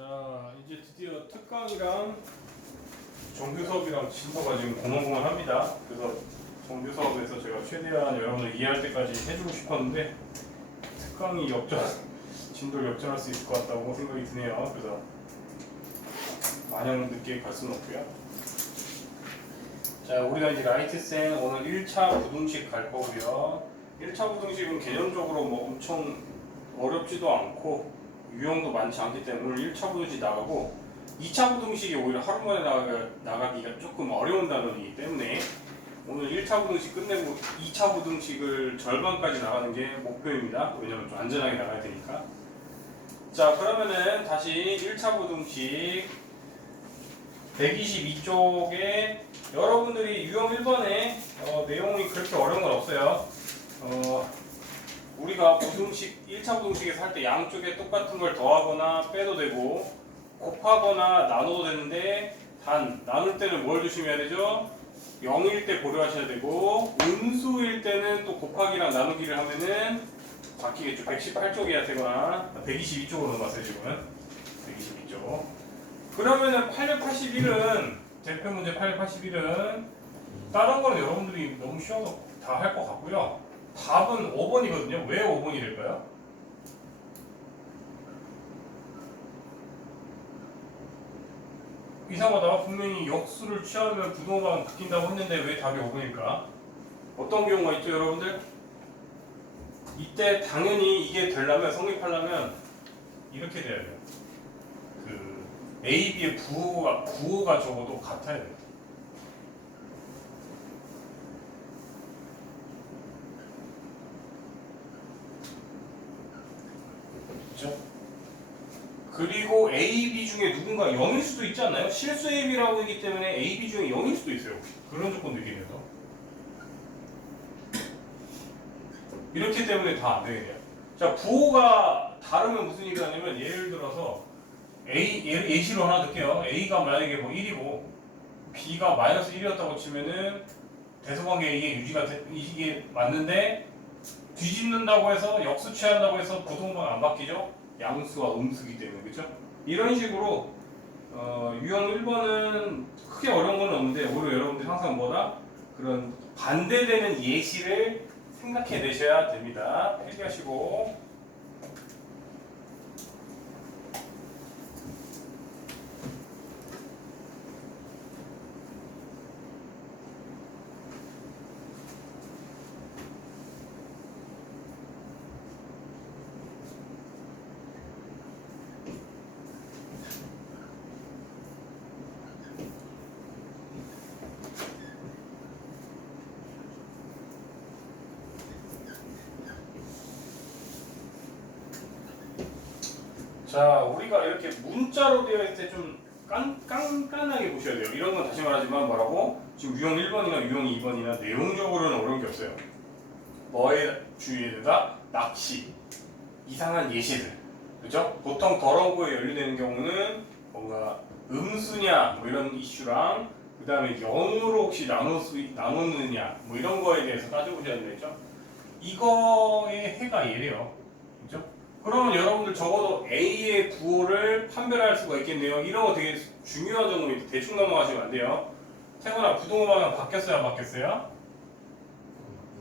자, 이제 드디어 특강이랑 정규 수업이랑 진도가 지금 고만고만합니다. 그래서 정규 수업에서 제가 최대한 여러분을 이해할 때까지 해주고 싶었는데 특강이 진도를 역전할 수 있을 것 같다고 생각이 드네요. 그래서 마냥 늦게 갈 수는 없고요. 자, 우리가 이제 라이트생 오늘 1차 부등식 갈 거고요. 1차 부등식은 개념적으로 뭐 엄청 어렵지도 않고 유형도 많지 않기 때문에 오늘 1차 부등식 나가고 2차 부등식이 오히려 하루 만에 나가기가 조금 어려운 단원이기 때문에 오늘 1차 부등식 끝내고 2차 부등식을 절반까지 나가는 게 목표입니다. 왜냐면 좀 안전하게 나가야 되니까. 자, 그러면은 다시 1차 부등식 122쪽에 여러분들이 유형 1번에 내용이 그렇게 어려운 건 없어요. 우리가 부등식 1차 부등식에서 할 때 양쪽에 똑같은 걸 더하거나 빼도 되고 곱하거나 나눠도 되는데 단 나눌 때는 뭘 조심해야 되죠? 0일 때 고려하셔야 되고 음수일 때는 또 곱하기랑 나누기를 하면은 바뀌겠죠. 118쪽이야 되거나 122쪽으로 넘어갔어요 지금은. 122쪽. 그러면은 881은 대표 문제 881은 다른 거는 여러분들이 너무 쉬워서 다 할 것 같고요. 답은 5번이거든요. 왜 5번이 될까요? 이상하다. 분명히 역수를 취하면 부동호가 바뀐다고 했는데 왜 답이 5번일까? 어떤 경우가 있죠, 여러분들? 이때 당연히 이게 되려면, 성립하려면 이렇게 돼야 돼요. 그 A, B의 부호가 적어도 같아야 돼요. 그렇죠? 그리고 A, B 중에 누군가 0일 수도 있지 않나요? 실수 A, B라고 하기 때문에 A, B 중에 0일 수도 있어요. 혹시. 그런 조건도 있겠네요. 이렇기 때문에 다 안 되겠네요. 자, 부호가 다르면 무슨 일이 나냐면 예를 들어서 예시로 하나 넣을게요. A가 만약에 뭐 1이고 B가 마이너스 1이었다고 치면은 대소관계 이게 맞는데 뒤집는다고 해서 역수 취한다고 해서 부동호가 안 바뀌죠? 양수와 음수기 때문에 그렇죠? 이런 식으로 유형 1번은 크게 어려운 건 없는데 오히려 여러분들이 항상 뭐다? 그런 반대되는 예시를 생각해 내셔야 됩니다. 필기하시고 자, 우리가 이렇게 문자로 되어 있을 때 좀 깐깐하게 보셔야 돼요. 이런 건 다시 말하지만 뭐라고? 지금 유형 1번이나 유형 2번이나 내용적으로는 어려운 게 없어요. 뭐에 주의해야 되다? 낚시, 이상한 예시들. 그죠? 보통 더러운 거에 연루되는 경우는 뭔가 음수냐 뭐 이런 이슈랑 그 다음에 0으로 혹시 나누느냐 뭐 이런 거에 대해서 따져보셔야 되겠죠? 이거의 해가 얘래요. 그죠? 그러면 여러분들 적어도 A의 부호를 판별할 수가 있겠네요. 이런 거 되게 중요한 점입니다. 대충 넘어가시면 안 돼요. 태어나 부동호방은 바뀌었어요? 안 바뀌었어요?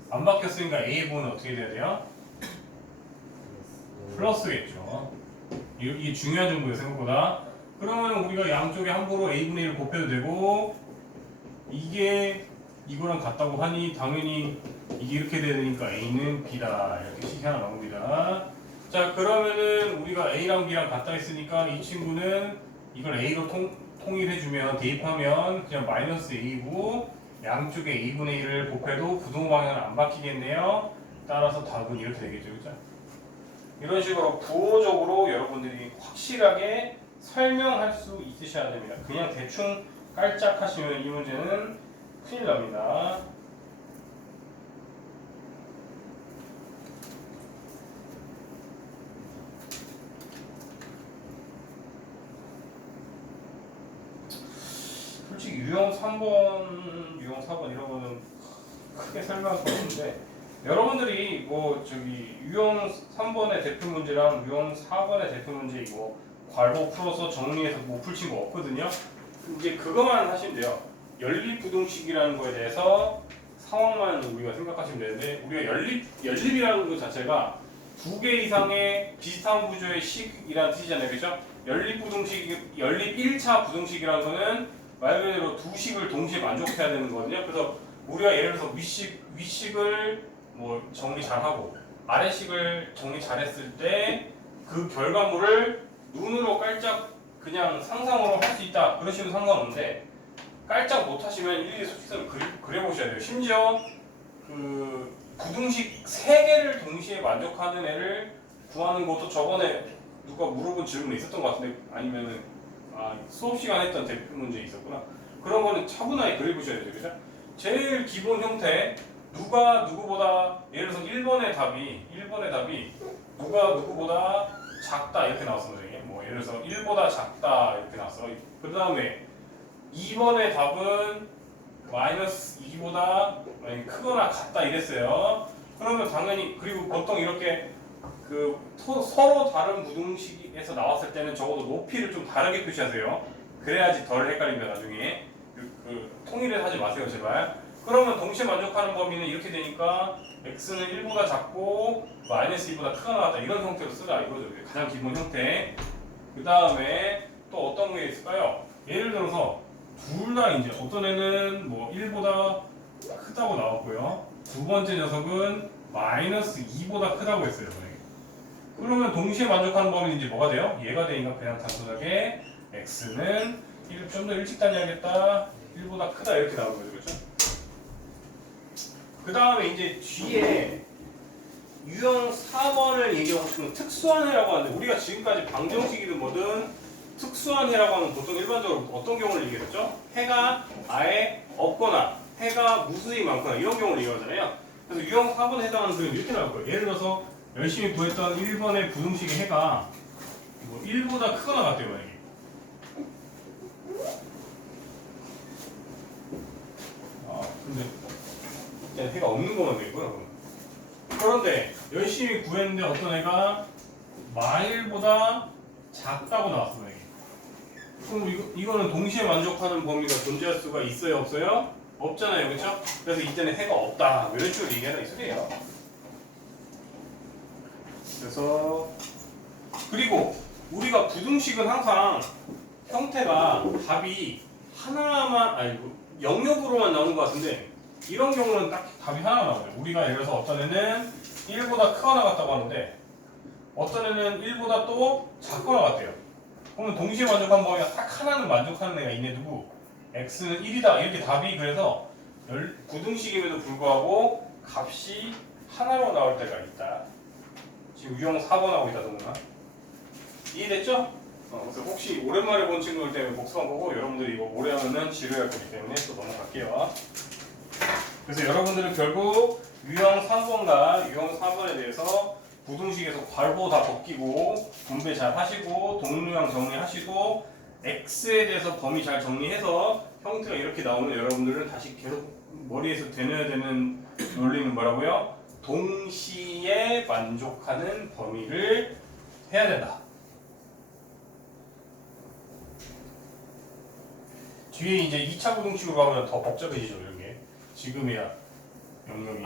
안 바뀌었으니까 A의 부호는 어떻게 돼야 돼요? 플러스겠죠. 이게 중요한 정보예요, 생각보다. 그러면 우리가 양쪽에 함부로 A분의 1을 곱해도 되고 이게 이거랑 같다고 하니 당연히 이게 이렇게 되니까 A는 B다. 이렇게 식이 하나 나옵니다. 자, 그러면은 우리가 A랑 B랑 같다 했으니까 이 친구는 이걸 A로 통일해주면 대입하면 그냥 마이너스 A고 양쪽에 A분의 1을 곱해도 부동 방향은 안 바뀌겠네요. 따라서 답은 이렇게 되겠죠. 그죠? 이런 식으로 부호적으로 여러분들이 확실하게 설명할 수 있으셔야 됩니다. 그냥 대충 깔짝 하시면 이 문제는 큰일 납니다. 솔직히 유형 3번, 유형 4번 이런 거는 크게 설명할 거 없는데 여러분들이 뭐 저기 유형 3번의 대표 문제랑 유형 4번의 대표 문제 이거 괄호 풀어서 정리해서 못 풀친 거 없거든요. 이제 그것만 하시면 돼요. 연립부등식이라는 거에 대해서 상황만 우리가 생각하시면 되는데, 우리가 연립이라는 것 자체가 두 개 이상의 비슷한 구조의 식이라는 뜻이잖아요. 그렇죠? 연립 1차 부등식이라는 거는 말 그대로 두 식을 동시에 만족해야 되는 거거든요. 그래서 우리가 예를 들어서 윗식을 뭐 정리 잘하고 아래식을 정리 잘했을 때 그 결과물을 눈으로 깔짝 그냥 상상으로 할 수 있다 그러시면 상관없는데, 깔짝 못 하시면 일일이 수식선을 그려보셔야 돼요. 심지어 그 부등식 3개를 동시에 만족하는 애를 구하는 것도 저번에 누가 물어본 질문이 있었던 것 같은데, 아니면은 수업 시간에 했던 대표 문제 있었구나. 그런 거는 차분하게 그려보셔야 돼요. 그죠? 제일 기본 형태, 누가 누구보다, 예를 들어서 1번의 답이 누가 누구보다 작다 이렇게 나왔습니다. 뭐 예를 들어서 1보다 작다 이렇게 나왔어. 그 다음에 2번의 답은 마이너스 2보다 크거나 같다 이랬어요. 그러면 당연히, 그리고 보통 이렇게 그 서로 다른 부등식에서 나왔을 때는 적어도 높이를 좀 다르게 표시하세요. 그래야지 덜 헷갈립니다. 나중에 통일을 하지 마세요 제발. 그러면 동시에 만족하는 범위는 이렇게 되니까 x는 1보다 작고 마이너스 2보다 크거나 같다 이런 형태로 쓰라 이거죠. 가장 기본 형태. 그 다음에 또 어떤 게 있을까요? 예를 들어서 둘 다 이제 어떤 애는 뭐 1보다 크다고 나왔고요. 두 번째 녀석은 마이너스 2보다 크다고 했어요. 그러면 동시에 만족하는 범위는 이제 뭐가 돼요? 얘가 되니까 그냥 단순하게 x는 좀 더 일찍 다녀야겠다, 1보다 크다 이렇게 나오는 거죠. 그렇죠? 그 다음에 이제 뒤에 유형 4번을 얘기하고 싶은 특수한 해라고 하는데, 우리가 지금까지 방정식이든 뭐든 특수한 해라고 하면 보통 일반적으로 어떤 경우를 얘기했죠? 해가 아예 없거나 해가 무수히 많거나 이런 경우를 얘기하잖아요. 그래서 유형 4번에 해당하는 그림 이렇게 나올 거예요. 예를 들어서 열심히 구했던 1번의 부등식의 해가 뭐 1보다 크거나 같대요. 만약에. 근데 일단 해가 없는 것만 되고요. 그런데 열심히 구했는데 어떤 애가 마일보다 작다고 나왔어요. 그럼 이거는 동시에 만족하는 범위가 존재할 수가 있어요, 없어요? 없잖아요, 그렇죠? 그래서 이때는 해가 없다 이런 식으로 얘기하는 게 소리예요. 그래서 그리고 우리가 부등식은 항상 형태가 답이 하나만 아니고 영역으로만 나오는 것 같은데, 이런 경우는 딱 답이 하나가 나와요. 우리가 예를 들어서 어떤 애는 1보다 크거나 같다고 하는데 어떤 애는 1보다 또 작거나 같대요. 그러면 동시에 만족한 범위가 딱 하나는 만족하는 애가 있네. 누구? x는 1이다 이렇게 답이, 그래서 부등식임에도 불구하고 값이 하나로 나올 때가 있다. 지금 유형 4번하고 있다 동문아. 이해됐죠? 그래서 혹시 오랜만에 본 친구들 때문에 복습한 거고, 여러분들이 이거 오래 하면은 지루할 거기 때문에 또 넘어갈게요. 그래서 여러분들은 결국 유형 3번과 유형 4번에 대해서 부등식에서 괄호 다 벗기고 분배 잘 하시고 동류형 정리하시고 x에 대해서 범위 잘 정리해서 형태가 이렇게 나오면 여러분들은 다시 계속 머리에서 되뇌어야 되는 논리는 뭐라고요? 동시에 만족하는 범위를 해야 된다. 뒤에 이제 2차 부등식으로 가면 더 복잡해지죠. 이런 게 지금이야 영역이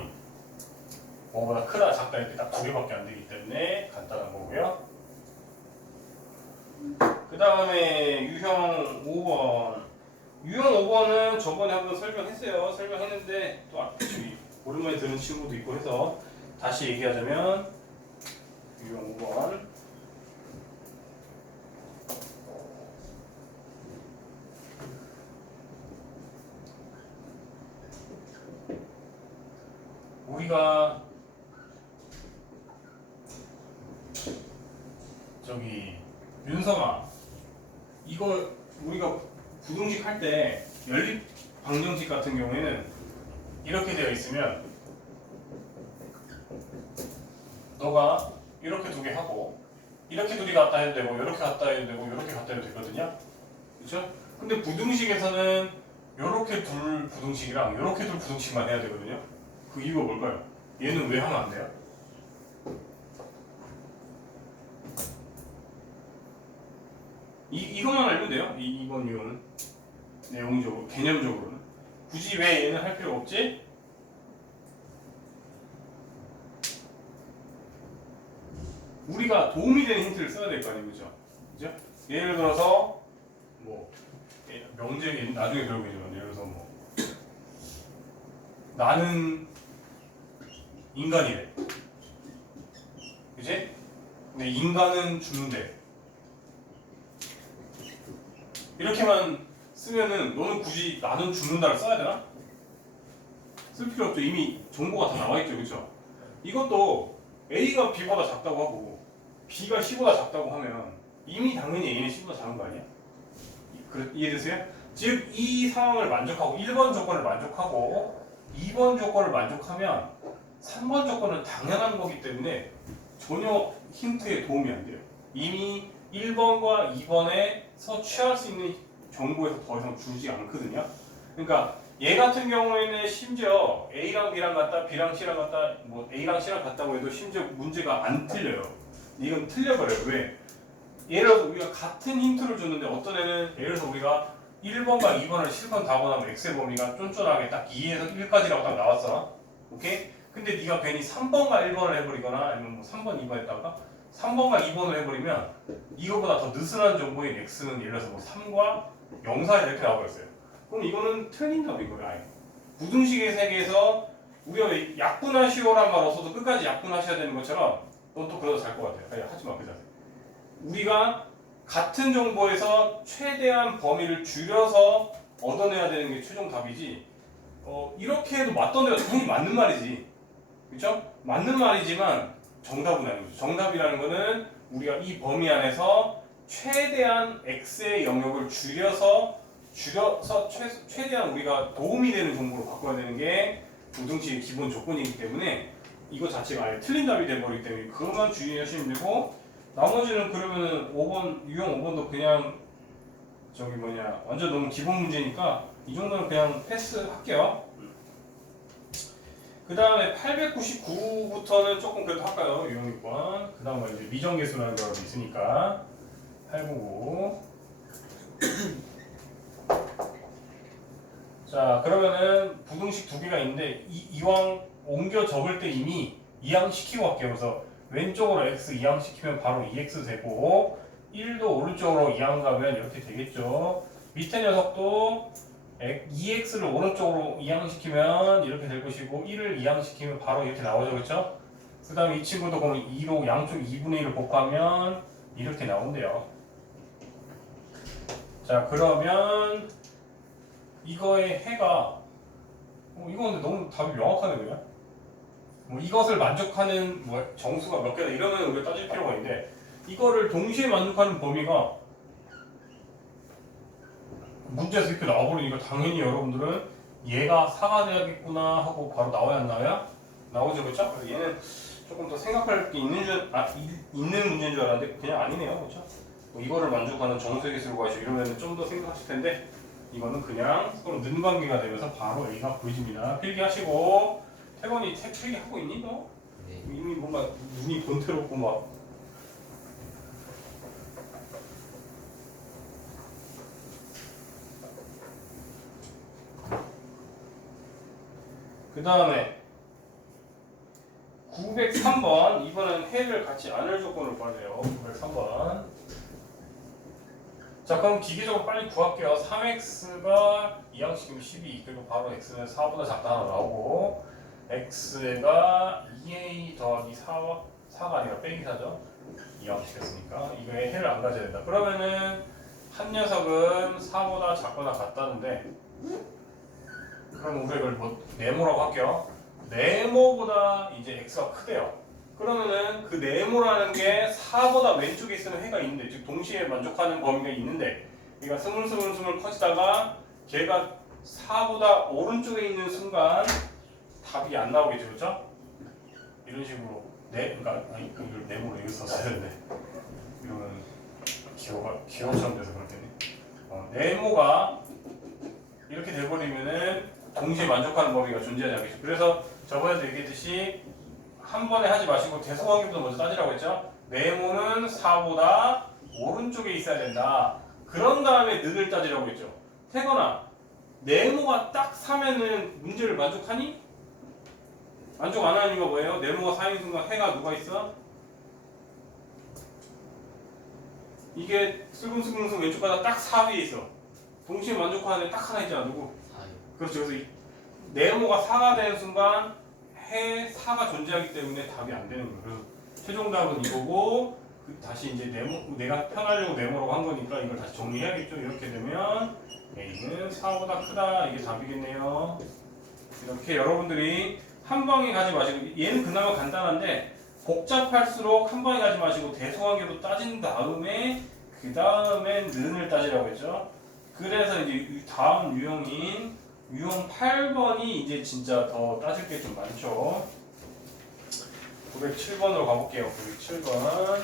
뭐보다 크다 작다 이렇게 딱 2개밖에 안 되기 때문에 간단한 거고요. 그 다음에 유형 5번. 유형 5번은 저번에 한번 설명했는데 또 앞에 오랜만에 듣는 친구도 있고 해서 다시 얘기하자면, 유형 5번 우리가 윤성아, 이거 우리가 부등식 할 때 연립 방정식 같은 경우에는 이렇게 되어 있으면 너가 이렇게 두 개 하고 이렇게 둘이 갖다 해도 되고 이렇게 갖다 해도 되고 이렇게 갖다 해도 되거든요. 그렇죠? 근데 부등식에서는 이렇게 둘 부등식이랑 이렇게 둘 부등식만 해야 되거든요. 그 이유가 뭘까요? 얘는 왜 하면 안 돼요? ？ 왜 이것만 알면 돼요. 이번 유형은 내용적으로 개념적으로는 굳이 왜 얘는 할 필요가 없지? 우리가 도움이 되는 힌트를 써야 될 거 아니에요, 그죠? 예를 들어서 뭐 명제 나중에 배우겠지만 예를 들어서 뭐 나는 인간이래, 그지? 근데 인간은 죽는데 이렇게만 쓰면은 너는 굳이 나는 죽는다를 써야 되나? 쓸 필요 없죠. 이미 정보가 다 나와 있죠, 그죠? 이것도 A가 B보다 작다고 하고 B가 C보다 작다고 하면 이미 당연히 A는 C보다 작은 거 아니야? 이해되세요? 즉 이 상황을 만족하고 1번 조건을 만족하고 2번 조건을 만족하면 3번 조건은 당연한 거기 때문에 전혀 힌트에 도움이 안 돼요. 이미 1번과 2번에서 취할 수 있는 정보에서 더 이상 주지 않거든요. 그러니까 얘 같은 경우에는 심지어 A랑 B랑 같다, B랑 C랑 같다, 뭐 A랑 C랑 같다고 해도 심지어 문제가 안 틀려요. 이건 틀려버려요. 왜? 예를 들어서 우리가 같은 힌트를 줬는데 어떤 애는 예를 들어서 우리가 1번과 2번을 실컷 다 보면 x의 범위가 쫀쫀하게 딱 2에서 1까지라고 딱 나왔어. 오케이? 근데 네가 괜히 3번과 1번을 해버리거나 아니면 뭐 3번, 2번 했다가 3번과 2번을 해버리면 이거보다 더 느슨한 정보인 x는 예를 들어서 뭐 3과 0 사이 이렇게 나와버렸어요. 그럼 이거는 틀린 답이고요. 아예. 부등식의 세계에서 우리가 왜 약분하시오란 말 없어도 끝까지 약분하셔야 되는 것처럼 넌 또 그러다 잘 것 같아요. 아니, 하지 마, 그 자세. 우리가 같은 정보에서 최대한 범위를 줄여서 얻어내야 되는 게 최종 답이지. 이렇게 해도 맞던 데가 당연히 맞는 말이지. 그렇죠? 맞는 말이지만 정답은 아니죠. 정답이라는 거는 우리가 이 범위 안에서 최대한 x의 영역을 줄여서 최대한 우리가 도움이 되는 정보로 바꿔야 되는 게 부등식의 기본 조건이기 때문에 이거 자체가 아예 틀린 답이 돼버리기 때문에 그것만 주의하시면 되고, 나머지는 그러면은 5번 유형 5번도 그냥 저기 뭐냐 완전 너무 기본 문제니까 이 정도는 그냥 패스할게요. 그 다음에 899부터는 조금 그래도 할까요? 유형 6번. 그 다음에 이제 미정계수라는 거 있으니까 899. 자, 그러면은 부등식 두 개가 있는데 이왕 옮겨 적을 때 이미 이항시키고 갈게요. 그래서 왼쪽으로 x 이항시키면 바로 2x 되고 1도 오른쪽으로 이항 가면 이렇게 되겠죠. 밑에 녀석도 2x를 오른쪽으로 이항시키면 이렇게 될 것이고 1을 이항시키면 바로 이렇게 나오죠. 그렇죠? 그 다음에 이 친구도 그럼 2로 양쪽 2분의 1을 곱하면 이렇게 나온대요. 자, 그러면 이거의 해가 이거 근데 너무 답이 명확하네 그냥. 뭐 이것을 만족하는 뭐 정수가 몇 개다 이러면 우리가 따질 필요가 있는데 이거를 동시에 만족하는 범위가 문제에서 이렇게 나와버리니까 당연히 여러분들은 얘가 4가 돼야겠구나 하고 바로 나와야 안 나와요? 나오죠, 그렇죠? 그래서 얘는 조금 더 생각할 게 있는 문제인 줄 알았는데 그냥 아니네요, 그렇죠? 뭐 이거를 만족하는 정수의 개수로 가시고 이러면 좀 더 생각하실 텐데 이거는 그냥 서로 는 관계가 되면서 바로 A가 보여집니다. 필기하시고. 태건이 필기하고 있니 너? 네. 이미 뭔가 눈이 본태롭고 막. 그 다음에 903번. 이번엔 해를 갖지 않을 조건을 구하세요. 903번. 자, 그럼 기계적으로 빨리 구할게요. 3x가 이항시키면 12, 그리고 바로 x는 4보다 작다 하나 나오고 x가 2a 더하기 4가 아니라 빼기 4죠. 이항시켰으니까 이거에 해를 안 가져야 된다. 그러면은 한 녀석은 4보다 작거나 같다는데 그럼 우리가 이걸 뭐 네모라고 할게요. 네모보다 이제 x가 크대요. 그러면은 그 네모라는 게 4보다 왼쪽에 있으면 해가 있는데, 즉 동시에 만족하는 범위가 있는데 얘가 스물스물 커지다가 걔가 4보다 오른쪽에 있는 순간 답이 안 나오겠죠, 그렇죠? 이런 식으로 그러니까 이걸 네모로 여기 썼어야 되는데 이러면 기호처럼 돼서 그렇겠네. 네모가 이렇게 돼버리면은 동시에 만족하는 범위가 존재하지 않겠죠. 그래서 저번에도 얘기했듯이 한 번에 하지 마시고 대소관계부터 먼저 따지라고 했죠. 네모는 4보다 오른쪽에 있어야 된다. 그런 다음에 는을 따지라고 했죠. 태거나 네모가 딱 4면은 문제를 만족하니? 만족 안 하는 이유가 뭐예요? 네모가 4인 순간 해가 누가 있어? 이게 슬금슬금 왼쪽 바닥 딱 4 위에 있어. 동시에 만족하는 애 딱 하나 있잖아. 누구? 4요. 그렇죠. 그래서 이 네모가 4가 되는 순간 해 4가 존재하기 때문에 답이 안 되는 거예요. 그래서 최종 답은 이거고 다시 이제 네모 내가 편하려고 네모라고 한 거니까 이걸 다시 정리해야겠죠. 이렇게 되면 A는 4보다 크다. 이게 답이겠네요. 이렇게 여러분들이 한 방에 가지 마시고 얘는 그나마 간단한데 복잡할수록 한 방에 가지 마시고 대소관계로 따진 다음에 그 다음에 는을 따지라고 했죠. 그래서 이제 다음 유형인 유형 8번이 이제 진짜 더 따질 게 좀 많죠. 907번으로 가볼게요. 907번.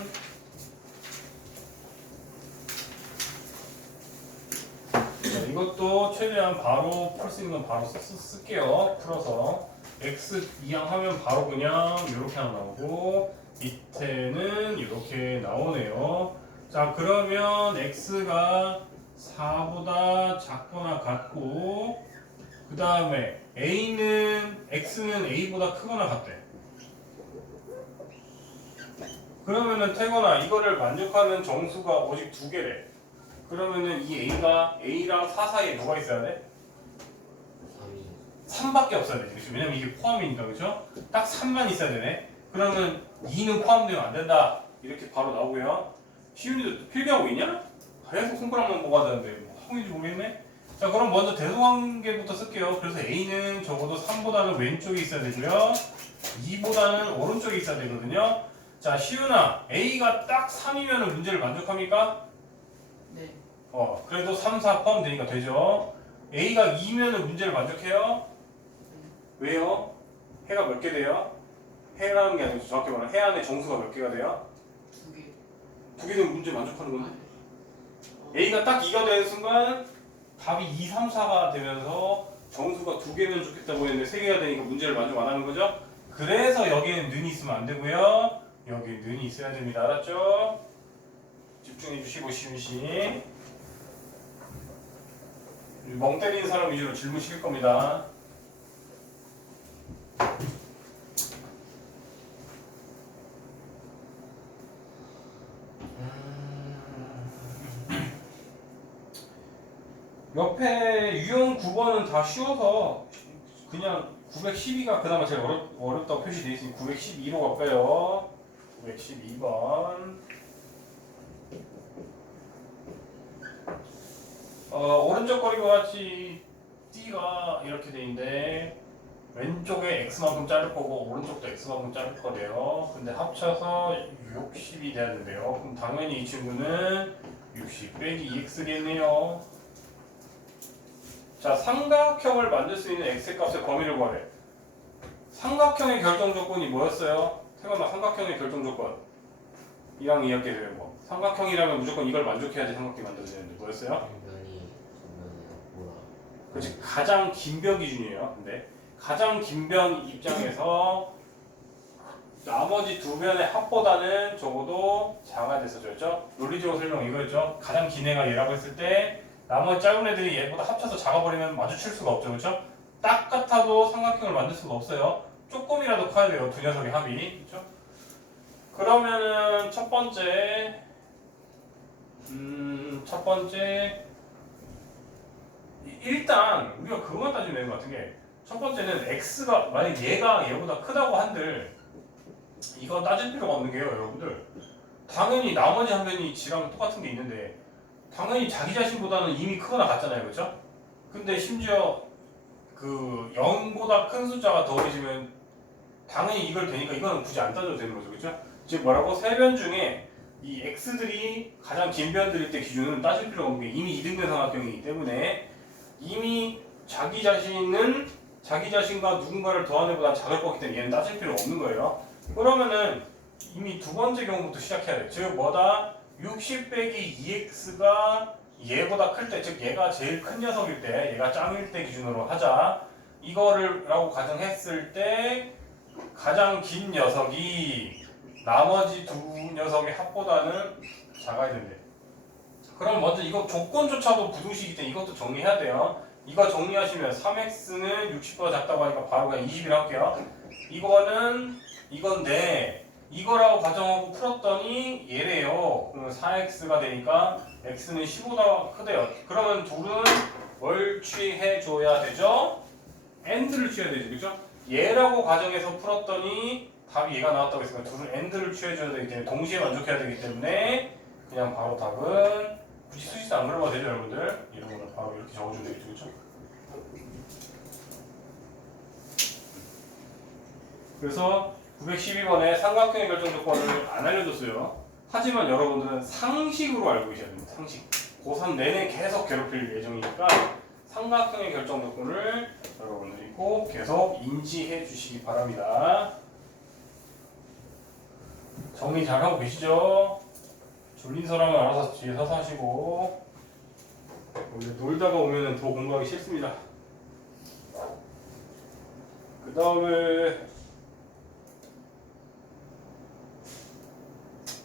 자, 이것도 최대한 바로 풀 수 있는 건 바로 쓸게요. 풀어서 x 이항하면 바로 그냥 이렇게 하나 나오고 밑에는 이렇게 나오네요. 자, 그러면 x가 4보다 작거나 같고 그 다음에 x는 a보다 크거나 같대. 그러면은 태거나 이거를 만족하는 정수가 오직 두 개래. 그러면은 이 a가 a랑 4 사이에 뭐가 있어야 돼? 3밖에 없어야 되지. 그렇죠? 왜냐면 이게 포함이니까. 그렇죠? 딱 3만 있어야 되네. 그러면 2는 포함되면 안 된다. 이렇게 바로 나오고요. 시윤이도 필기하고 있냐? 계속 손가락만 보고 하자는데 뭐 하고 있는지 모르겠네. 자, 그럼 먼저 대소관계부터 쓸게요. 그래서 a는 적어도 3보다는 왼쪽에 있어야 되고요. 2보다는 오른쪽에 있어야 되거든요. 자, 시윤아, a가 딱 3이면 문제를 만족합니까? 네. 그래도 3, 4 포함되니까 되죠. a가 2면은 문제를 만족해요? 왜요? 해가 몇 개 돼요? 해라는 게 아니고 정확히 말하면 해 안에 정수가 몇 개가 돼요? 2개. 두 개 되면 문제 만족하는 건데. a가 딱 2가 되는 순간 답이 2, 3, 4가 되면서 정수가 두 개면 좋겠다고 했는데 세 개가 되니까 문제를 만족 안 하는 거죠? 그래서 여기에는 는이 있으면 안 되고요. 여기 는이 있어야 됩니다. 알았죠? 집중해 주시고 시윤씨. 멍 때리는 사람 위주로 질문 시킬 겁니다. 옆에 유형 9번은 다 쉬워서 그냥 912가 그나마 제일 어렵다고 표시되어 있으니 912로 갈까요? 912번. 오른쪽 거리와 같이 D가 이렇게 돼 있는데 왼쪽에 X만큼 자를 거고 오른쪽도 X만큼 자를 거래요. 근데 합쳐서 60이 돼야 된대요. 그럼 당연히 이 친구는 60 빼기 2X겠네요. 자, 삼각형을 만들 수 있는 X의 값의 범위를 구하래. 삼각형의 결정 조건이 뭐였어요? 태어나 삼각형의 결정 조건. 이랑 이렇게 되는 거. 삼각형이라면 무조건 이걸 만족해야지 삼각형이 만들어지는데 뭐였어요? 면이 뭐라? 그렇지, 가장 긴 변 기준이에요. 근데 가장 긴 변 입장에서 나머지 두 변의 합보다는 적어도 작아야 됐었죠. 논리적으로 설명 이거였죠. 가장 긴 애가 얘라고 했을 때 나머지 짧은 애들이 얘보다 합쳐서 작아버리면 마주칠 수가 없죠. 그렇죠? 딱 같아도 삼각형을 만들 수가 없어요. 조금이라도 커야 돼요. 두 녀석의 합이. 그렇죠? 그러면은 첫 번째 일단 우리가 그것만 따지면 되는 것 같은 게 첫 번째는 x가 만약 얘가 얘보다 크다고 한들 이건 따질 필요가 없는 게요, 여러분들. 당연히 나머지 한 변이 지랑 똑같은 게 있는데 당연히 자기 자신보다는 이미 크거나 같잖아요, 그렇죠? 근데 심지어 그 0보다 큰 숫자가 더해지면 당연히 이걸 되니까 이거는 굳이 안 따져도 되는 거죠, 그렇죠? 즉 뭐라고 세 변 중에 이 x들이 가장 긴 변들일 때 기준은 따질 필요가 없는 게 이미 이등변 삼각형이기 때문에 이미 자기 자신은 자기 자신과 누군가를 더하는 것보다 작을 거기 때문에 얘는 따질 필요가 없는 거예요. 그러면은 이미 두 번째 경우부터 시작해야 돼. 즉 뭐다? 60 빼기 2x가 얘보다 클 때, 즉 얘가 제일 큰 녀석일 때, 얘가 짱일 때 기준으로 하자. 이거를 라고 가정했을 때 가장 긴 녀석이 나머지 두 녀석의 합보다는 작아야 된대. 그럼 먼저 이거 조건조차도 부등식이기 때문에 이것도 정리해야 돼요. 이거 정리하시면 3x는 60보다 작다고 하니까 바로 그냥 20이라 할게요. 이건데 이거라고 가정하고 풀었더니 얘래요. 그러면 4x가 되니까 x는 15보다 크대요. 그러면 둘은 뭘 취해줘야 되죠? and를 취해야 되죠. 그죠? 얘라고 가정해서 풀었더니 답이 얘가 나왔다고 했으니까 둘은 and를 취해줘야 되기 때문에 동시에 만족해야 되기 때문에 그냥 바로 답은 굳이 수시도 안 물어봐도 되죠 여러분들. 이런 거는 바로 이렇게 적어주면 되겠죠. 그죠? 그래서 912번에 삼각형의 결정 조건을 안 알려줬어요. 하지만 여러분들은 상식으로 알고 계셔야 됩니다. 상식. 고3 내내 계속 괴롭힐 예정이니까 삼각형의 결정 조건을 여러분들이 꼭 계속 인지해 주시기 바랍니다. 정리 잘 하고 계시죠? 졸린 사람은 알아서 뒤에 서서 하시고 원래 놀다가 오면 더 공부하기 싫습니다. 그 다음에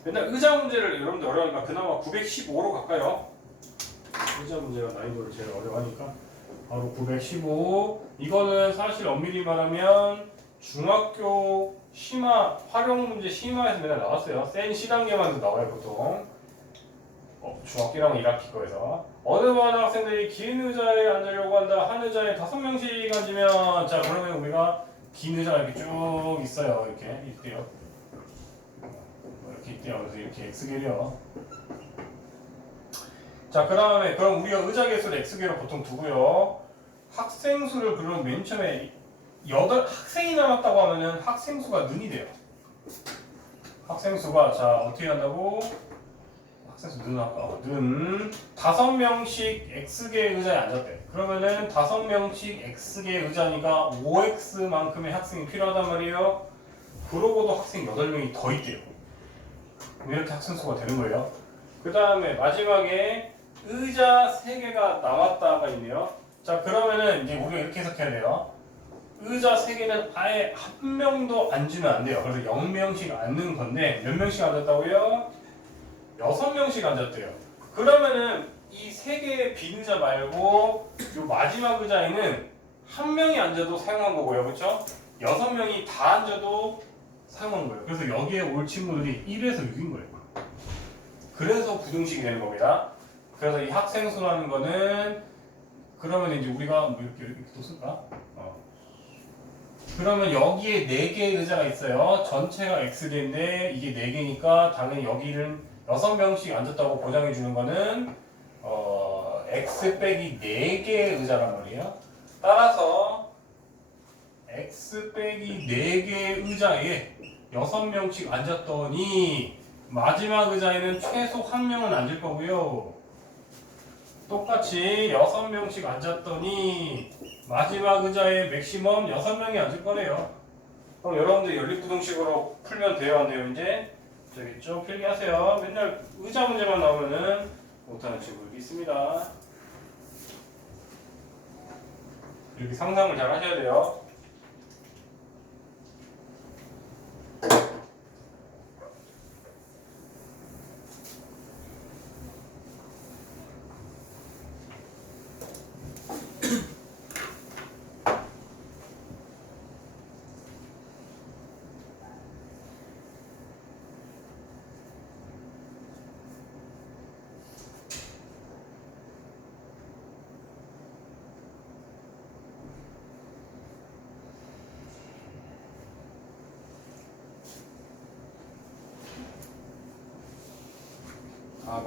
맨날 의자 문제를 여러분들 어려우니까 그나마 915로 갈까요? 의자 문제가 난이도를 제일 어려워하니까 바로 915. 이거는 사실 엄밀히 말하면 중학교 심화 활용 문제 심화에서 맨날 나왔어요. 센 C단계만도 나와요 보통. 중학교 1학년 1학기 거에서 어느 반 학생들이 긴 의자에 앉으려고 한다. 한 의자에 5명씩 앉으면 자 그러면 우리가 긴 의자가 이렇게 쭉 있어요. 이렇게 있대요. 이렇게 있대요. 그래서 이렇게 X개요. 자 그다음에 그럼 우리가 의자 개수를 X개로 보통 두고요. 학생 수를 그러면 맨 처음에 8학생이 남았다고 하면은 학생 수가 는이 돼요. 학생 수가 자 어떻게 한다고? 학생 수 는 아까 는 5명씩 X개 의자에 앉았대. 그러면은 5명씩 X개 의자니까 5X만큼의 학생이 필요하단 말이에요. 그러고도 학생 8명이 더 있대요. 이렇게 학생 수가 되는 거예요. 그 다음에 마지막에 의자 3개가 남았다가 있네요. 자 그러면은 이제 우리가 이렇게 해석해야 돼요. 의자 3개는 아예 한 명도 앉으면 안 돼요. 그래서 0명씩 앉는 건데 몇 명씩 앉았다고요? 6명씩 앉았대요. 그러면은 이 3개의 빈 의자 말고 이 마지막 의자에는 한 명이 앉아도 사용한 거고요. 그렇죠? 6명이 다 앉아도 사용한 거예요. 그래서 여기에 올 친구들이 1에서 6인 거예요. 그래서 부등식이 되는 겁니다. 그래서 이 학생 수라는 거는 그러면 이제 우리가 뭐 이렇게 또 쓸까? 그러면 여기에 4개의 의자가 있어요. 전체가 X개인데 이게 4개니까 당연히 여기는 6명씩 앉았다고 보장해 주는 거는 X 빼기 4개의 의자란 말이에요. 따라서 X 빼기 4개의 의자에 6명씩 앉았더니 마지막 의자에는 최소 1명은 앉을 거고요. 똑같이 6명씩 앉았더니 마지막 의자에 맥시멈 6명이 앉을 거래요. 그럼 여러분들 연립부등식으로 풀면 돼요, 안 돼요? 이제 저기 쭉 필기하세요. 맨날 의자 문제만 나오면은 못하는 친구들이 있습니다. 이렇게 상상을 잘 하셔야 돼요.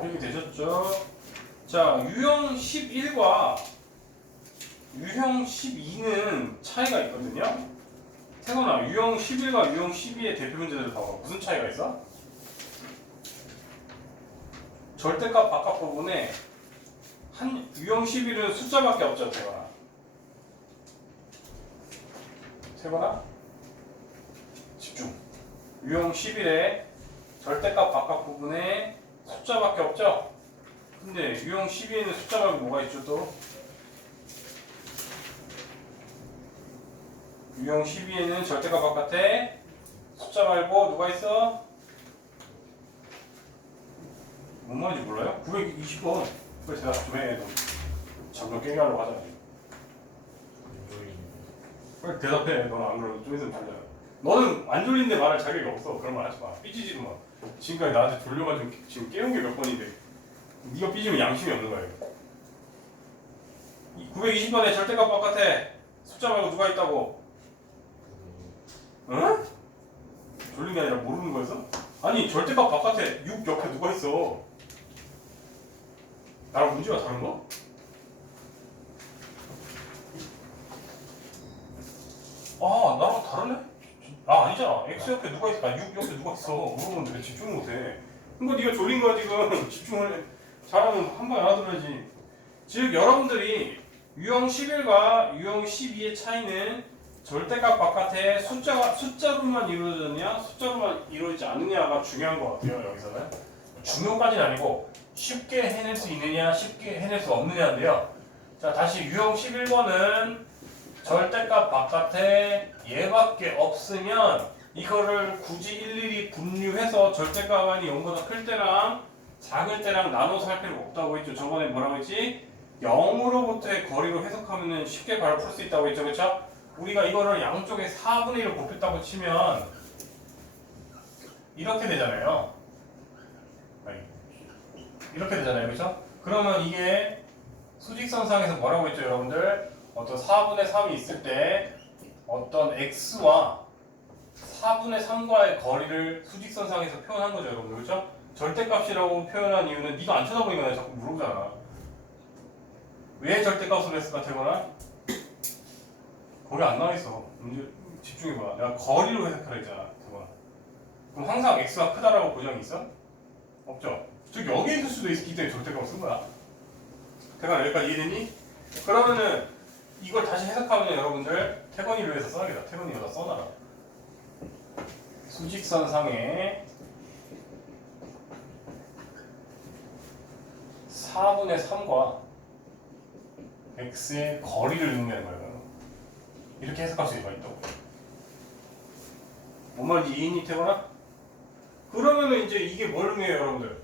필기 되셨죠? 자, 유형 11과 유형 12는 차이가 있거든요. 태건아, 유형 11과 유형 12의 대표 문제들을 봐봐. 무슨 차이가 있어? 절대값 바깥 부분에 유형 11은 숫자밖에 없죠, 태건아. 태건아? 집중. 유형 11에 절대값 바깥 부분에 숫자밖에 없죠? 근데 유형 12에는 숫자 말고 뭐가 있죠 또? 유형 12에는 절대값 바깥에 숫자 말고 누가 있어? 뭔 말인지 몰라요? 920번. 빨리 대답 좀 해. 너 잠깐 깨게 하려고 하잖아. 안 졸리는데. 빨리 대답해. 너는 안 그러면 좀 있으면 졸려요. 너는 안 졸린데 말할 자격이 없어. 그런 말 하지 마. 삐지지도 마. 지금까지 나한테 졸려가지고 지금 깨운 게 몇 번인데 네가 삐지면 양심이 없는 거야. 920번에 절대값 바깥에 숫자 말고 누가 있다고? 응? 졸린 게 아니라 모르는 거였어? 아니 절대값 바깥에 6 옆에 누가 있어? 나랑 문제가 다른 거? 아 나랑 다르네? 아 아니잖아. X 옆에 누가 있어? 아 6 옆에 누가 있어? 물어보는데 왜 집중을 못해? 그러니까 네가 졸린 거야 지금. 집중을 잘하면 한 방에 알아들어야지. 즉 여러분들이 유형 11과 유형 12의 차이는 절대값 바깥에 숫자로만 이루어졌냐 숫자로만 이루어지지 않느냐가 중요한 것 같아요. 여기서는 중요까지는 아니고 쉽게 해낼 수 있느냐 쉽게 해낼 수 없느냐인데요. 자 다시 유형 11번은 절대값 바깥에 얘밖에 없으면 이거를 굳이 일일이 분류해서 절대값이 0보다 클 때랑 작을 때랑 나눠서 할 필요가 없다고 했죠. 저번에 뭐라고 했지? 0으로부터의 거리로 해석하면 쉽게 바로 풀 수 있다고 했죠. 그렇죠? 우리가 이거를 양쪽에 4분의 1을 곱했다고 치면 이렇게 되잖아요. 이렇게 되잖아요. 그렇죠? 그러면 이게 수직선상에서 뭐라고 했죠, 여러분들? 어떤 4분의 3이 있을 때 어떤 x와 4분의 3과의 거리를 수직선상에서 표현한 거죠, 여러분들. 그렇죠? 절대값이라고 표현한 이유는 네가 안 쳐다보니까 내가 자꾸 물어보잖아. 왜 절대값으로 했을까, 태건아? 거기 안 나와 있어. 문제 집중해봐. 내가 거리로 해석하라 했잖아, 태건아. 그럼 항상 x가 크다라고 고정이 있어? 없죠. 즉 여기에 있을 수도 있기 때문에 절대값을 쓴 거야. 태건아 여기까지 이해되니? 그러면은 이걸 다시 해석하면 여러분들 태건이를 위해서 써야겠다. 태건이 여기다 써놔라. 수직선상에 4분의 3과 x의 거리를 의미하는 거예요. 이렇게 해석할 수가 있다고. 뭔 말인지 이해니 태건아? 그러면은 이제 이게 뭘 의미해요, 여러분들?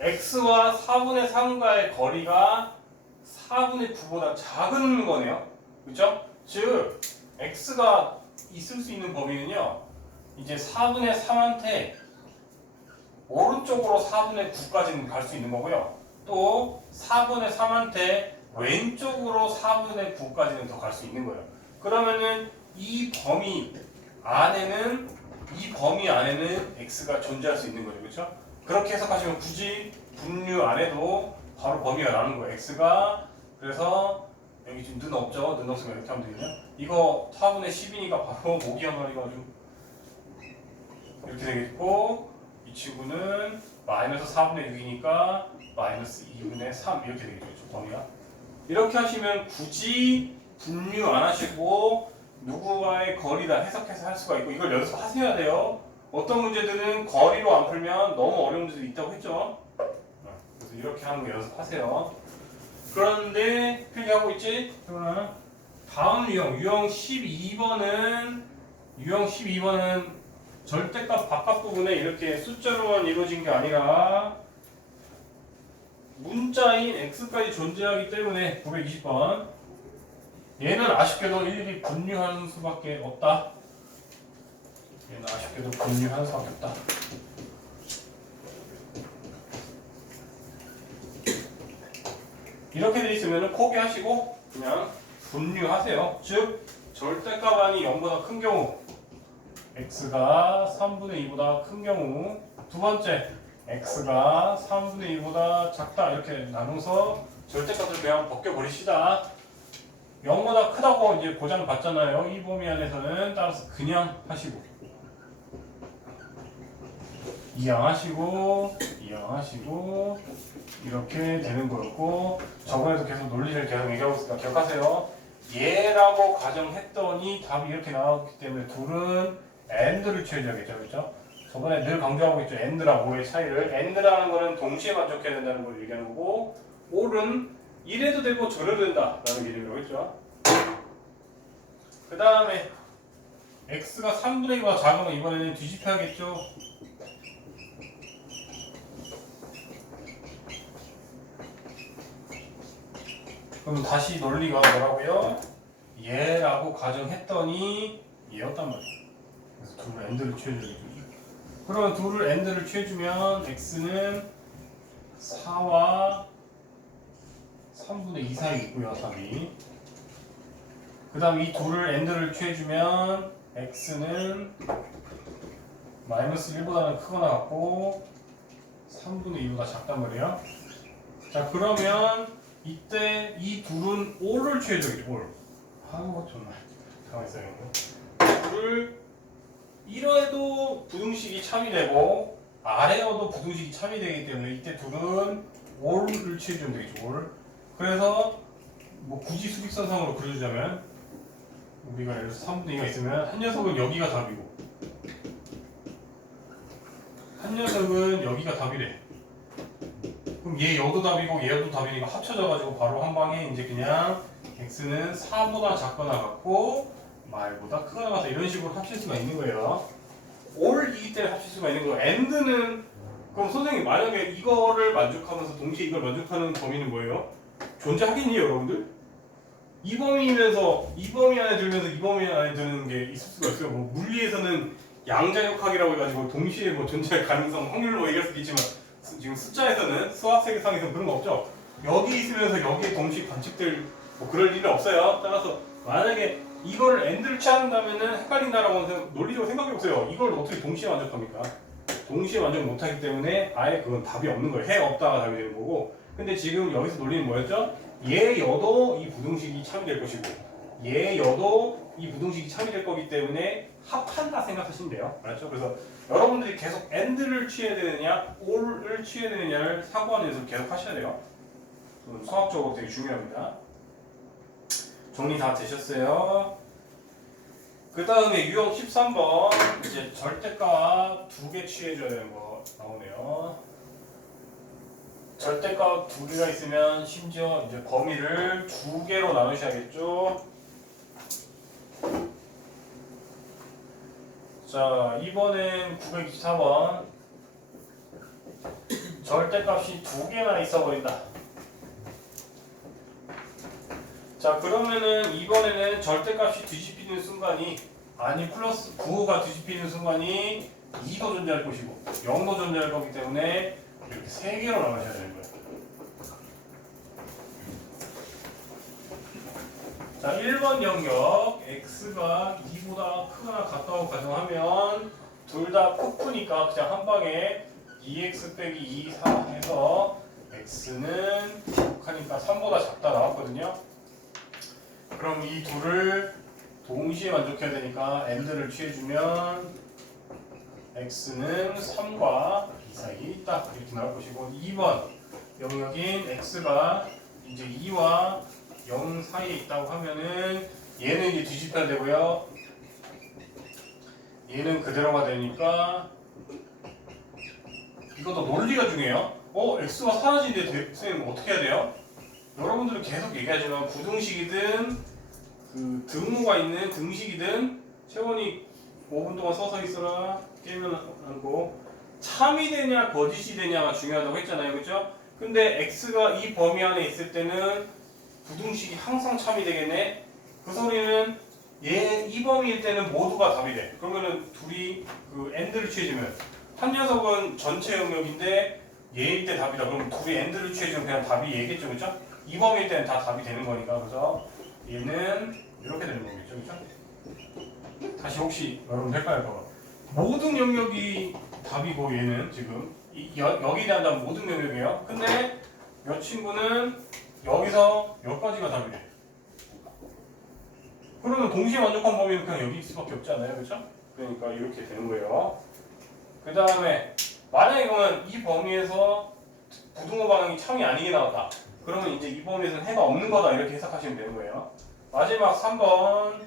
x와 4분의 3과의 거리가 4분의 9보다 작은 거네요. 그렇죠? 즉 x가 있을 수 있는 범위는요. 이제 4분의 3한테 오른쪽으로 4분의 9까지는 갈 수 있는 거고요. 또 4분의 3한테 왼쪽으로 4분의 9까지는 더 갈 수 있는 거예요. 그러면은 이 범위 안에는 x가 존재할 수 있는 거죠. 그렇죠? 그렇게 해석하시면 굳이 분류 안 해도 바로 범위가 나오는 거예요. x가 그래서 여기 지금 는 없죠? 는 없으면 이렇게 하면 되겠냐? 이거 4분의 10이니까 바로 모기 한 마리가 아주 이렇게 되겠고 이 친구는 마이너스 4분의 6이니까 마이너스 2분의 3 이렇게 되겠죠. 범위가. 이렇게 하시면 굳이 분류 안 하시고 누구와의 거리다 해석해서 할 수가 있고 이걸 연습하셔야 돼요. 어떤 문제들은 거리로 안 풀면 너무 어려운 문제도 있다고 했죠. 그래서 이렇게 하는 거 연습하세요. 그런데 필기하고 있지? 다음 유형 12번은 절대값 바깥 부분에 이렇게 숫자로만 이루어진 게 아니라 문자인 x까지 존재하기 때문에 920번 얘는 아쉽게도 일일이 분류하는 수밖에 없다. 얘는 아쉽게도 분류하는 수밖에 없다. 이렇게 돼 있으면 포기하시고 그냥 분류하세요. 즉 절대값이 0보다 큰 경우 x가 3분의 2보다 큰 경우 두 번째 x가 3분의 2보다 작다 이렇게 나눠서 절대값을 그냥 벗겨버리시다. 0보다 크다고 이제 고장 받잖아요. 이 범위 안에서는 따라서 그냥 하시고 이항하시고 이렇게 되는 거였고 저번에도 계속 논리를 계속 얘기하고 있으니까 기억하세요. 얘라고 가정했더니 답이 이렇게 나왔기 때문에 둘은 AND를 취해줘야겠죠. 그렇죠? 저번에 늘 강조하고 있죠. AND랑 O의 차이를. AND라는 거는 동시에 만족해야 된다는 걸 얘기하는 거고 OR은 이래도 되고 저래도 된다라는 개념이라고 했죠. 그 다음에 x가 3분의 2보다 작으면 이번에는 뒤집혀야겠죠. 그럼 다시 논리가 뭐라고요? 얘라고 가정했더니 얘였단 말이에요. 그래서 둘을 n드를 취해주죠. 그러면 둘을 n드를 취해주면 x는 4와 3분의 2 사이에 있고요, 답이. 그 다음 이 둘을 n드를 취해주면 x는 마이너스 1보다는 크거나 같고 3분의 2보다 작단 말이에요. 자, 그러면 이때 이 둘은 5를 취해줘야죠. 5. 아우 정말 가만있어요. 둘을 이러해도 부등식이 참이 되고 아래여도 부등식이 참이 되기 때문에 이때 둘은 5를 취해주면 되겠죠. 5를. 그래서 뭐 굳이 수직선상으로 그려주자면 우리가 예를 들어서 3분의 2가 있으면 한 녀석은 여기가 답이고 한 녀석은 여기가 답이래. 그럼 얘 여도 답이고 얘도 답이니까 합쳐져가지고 바로 한 방에 이제 그냥 x는 4보다 작거나 같고 말보다 크거나 같다 이런 식으로 합칠 수가 있는 거예요. 올이기 때문에 합칠 수가 있는 거예요. and는 그럼 선생님 만약에 이거를 만족하면서 동시에 이걸 만족하는 범위는 뭐예요? 존재하겠니 여러분들? 이 범위면서 이 범위 안에 들면서 이 범위 안에 드는 게 있을 수가 있어요. 뭐 물리에서는 양자역학이라고 해가지고 동시에 뭐 존재할 가능성 확률로 얘기할 수도 있지만 지금 숫자에서는 수학 세계상에서는 그런 거 없죠. 여기 있으면서 여기에 동시에 관측될 뭐 그럴 일은 없어요. 따라서 만약에 이거를 n드를 취한다면은 헷갈린다라고 하면 논리적으로 생각해 보세요. 이걸 어떻게 동시에 만족합니까? 동시에 만족 못하기 때문에 아예 그건 답이 없는 거예요. 해 없다가 답이 되는 거고. 근데 지금 여기서 논리는 뭐였죠? 얘 여도 이 부등식이 참이 될 것이고 얘 여도 이 부등식이 참이 될 거기 때문에 합한다 생각하시면 돼요. 알았죠? 그래서 여러분들이 계속 and를 취해야 되느냐 or를 취해야 되느냐를 사고하는 연습을 계속 하셔야 돼요. 수학적으로 되게 중요합니다. 정리 다 되셨어요? 그 다음에 유형 13번 이제 절대값 2개 취해줘야 되는 거 나오네요. 절대값 2개가 있으면 심지어 이제 범위를 2개로 나누셔야겠죠. 자, 이번엔 924번 절대값이 2개나 있어버린다. 자, 그러면은 이번에는 절대값이 뒤집히는 순간이 아니 플러스 9가 뒤집히는 순간이 2도 존재할 것이고 0도 존재할 거기 때문에 이렇게 3개로 나누셔야 되는 거예요. 자, 1번 영역 x가 2보다 크거나 같다고 가정하면 둘 다 푸푸니까 그냥 한 방에 2x 빼기 2, 4 해서 x는 하니까 3보다 작다 나왔거든요. 그럼 이 둘을 동시에 만족해야 되니까 and를 취해주면 x는 3과 2 사이에 있다 이렇게 나올 것이고 2번 영역인 x가 이제 2와 0 사이에 있다고 하면은 얘는 이제 뒤집혀야 되고요. 얘는 그대로가 되니까 이것도 논리가 중요해요. x가 사라지는데 선생님 어떻게 해야 돼요? 여러분들은 계속 얘기하지만 부등식이든 그 등호가 있는 등식이든 채원이 5분 동안 서서 있어라 깨면 안고 참이 되냐 거짓이 되냐가 중요하다고 했잖아요. 그죠? 근데 x가 이 범위 안에 있을 때는 부등식이 항상 참이 되겠네. 그 소리는 얘 이 범위일 때는 모두가 답이 돼. 그러면은 둘이 그 and를 취해주면 한 녀석은 전체 영역인데 얘일 때 답이다. 그럼 둘이 and를 취해주면 그냥 답이 얘겠죠, 그죠? 이 범위일 때는 다 답이 되는 거니까. 그래서 얘는 이렇게 되는 거겠죠, 그죠? 다시 혹시 여러분 헷갈릴까 봐. 모든 영역이 답이고 얘는 지금 여기에 대한 답은 모든 영역이에요. 근데 이 친구는 여기서 여기까지가 답이 돼. 그러면 동시에 만족한 범위는 그냥 여기 있을 수밖에 없잖아요, 그렇죠? 그러니까 이렇게 되는 거예요. 그 다음에 만약에 그러면 이 범위에서 부등호 방향이 참이 아니게 나왔다. 그러면 이제 이 범위에서는 해가 없는 거다 이렇게 해석하시면 되는 거예요. 마지막 3번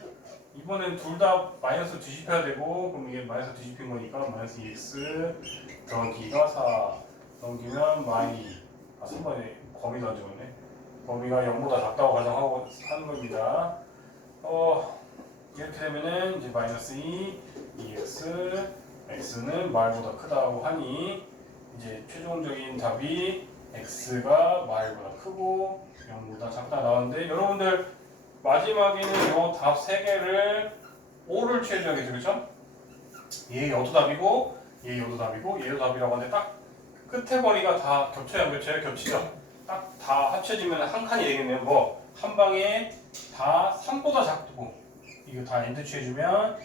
이번엔 둘 다 마이너스 뒤집혀야 되고 그럼 이게 마이너스 뒤집힌 거니까 마이너스 2x 더하기가 4 넘기면 마이 3번에 범위도 안 적었네. 범위가 0보다 작다고 가정하고 하는 겁니다. 이렇게 되면은 이제 마이너스 2x x는 말보다 크다고 하니 이제 최종적인 답이 x가 y보다 크고 0보다 작다 나왔는데 여러분들 마지막에는 요 답 3개를 5를 취해줘야겠죠, 그렇죠? 얘 여도 답이고 얘 여도 답이고 얘도 답이라고 하는데 딱 끝에 거리가 다 겹쳐요, 안 겹쳐요? 겹치죠? 딱 다 합쳐지면 한 칸이 되겠네요. 뭐 한 방에 다 3보다 작고 이거 다 엔드 취해주면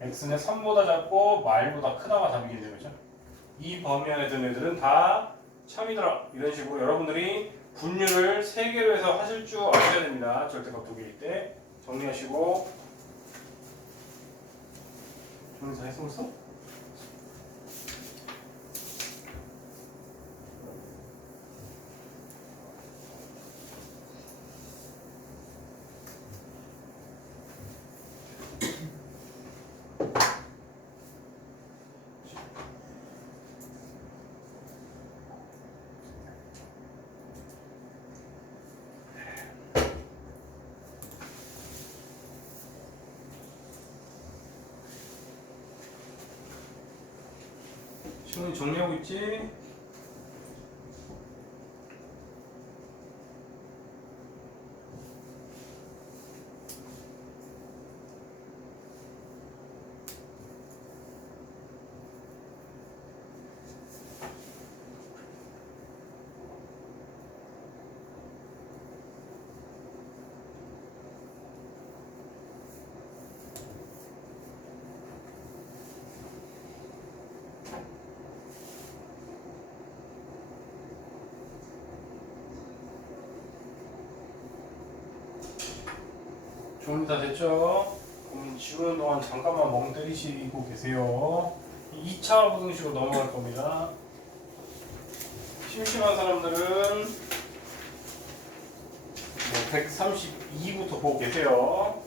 x는 3보다 작고 y보다 크다가 답이겠네요, 그렇죠? 이 범위 안에 드는 애들은 다 참이더라. 이런 식으로 여러분들이 분류를 3개로 해서 하실 줄 아셔야 됩니다. 절대값 2개일 때 정리하시고. 정리 다 했어 벌써? 시원이 정리하고 있지? 정리 다 됐죠? 그럼 지우는 동안 잠깐만 멍 때리시고 계세요. 2차 부등식으로 넘어갈 겁니다. 심심한 사람들은 132부터 보고 계세요.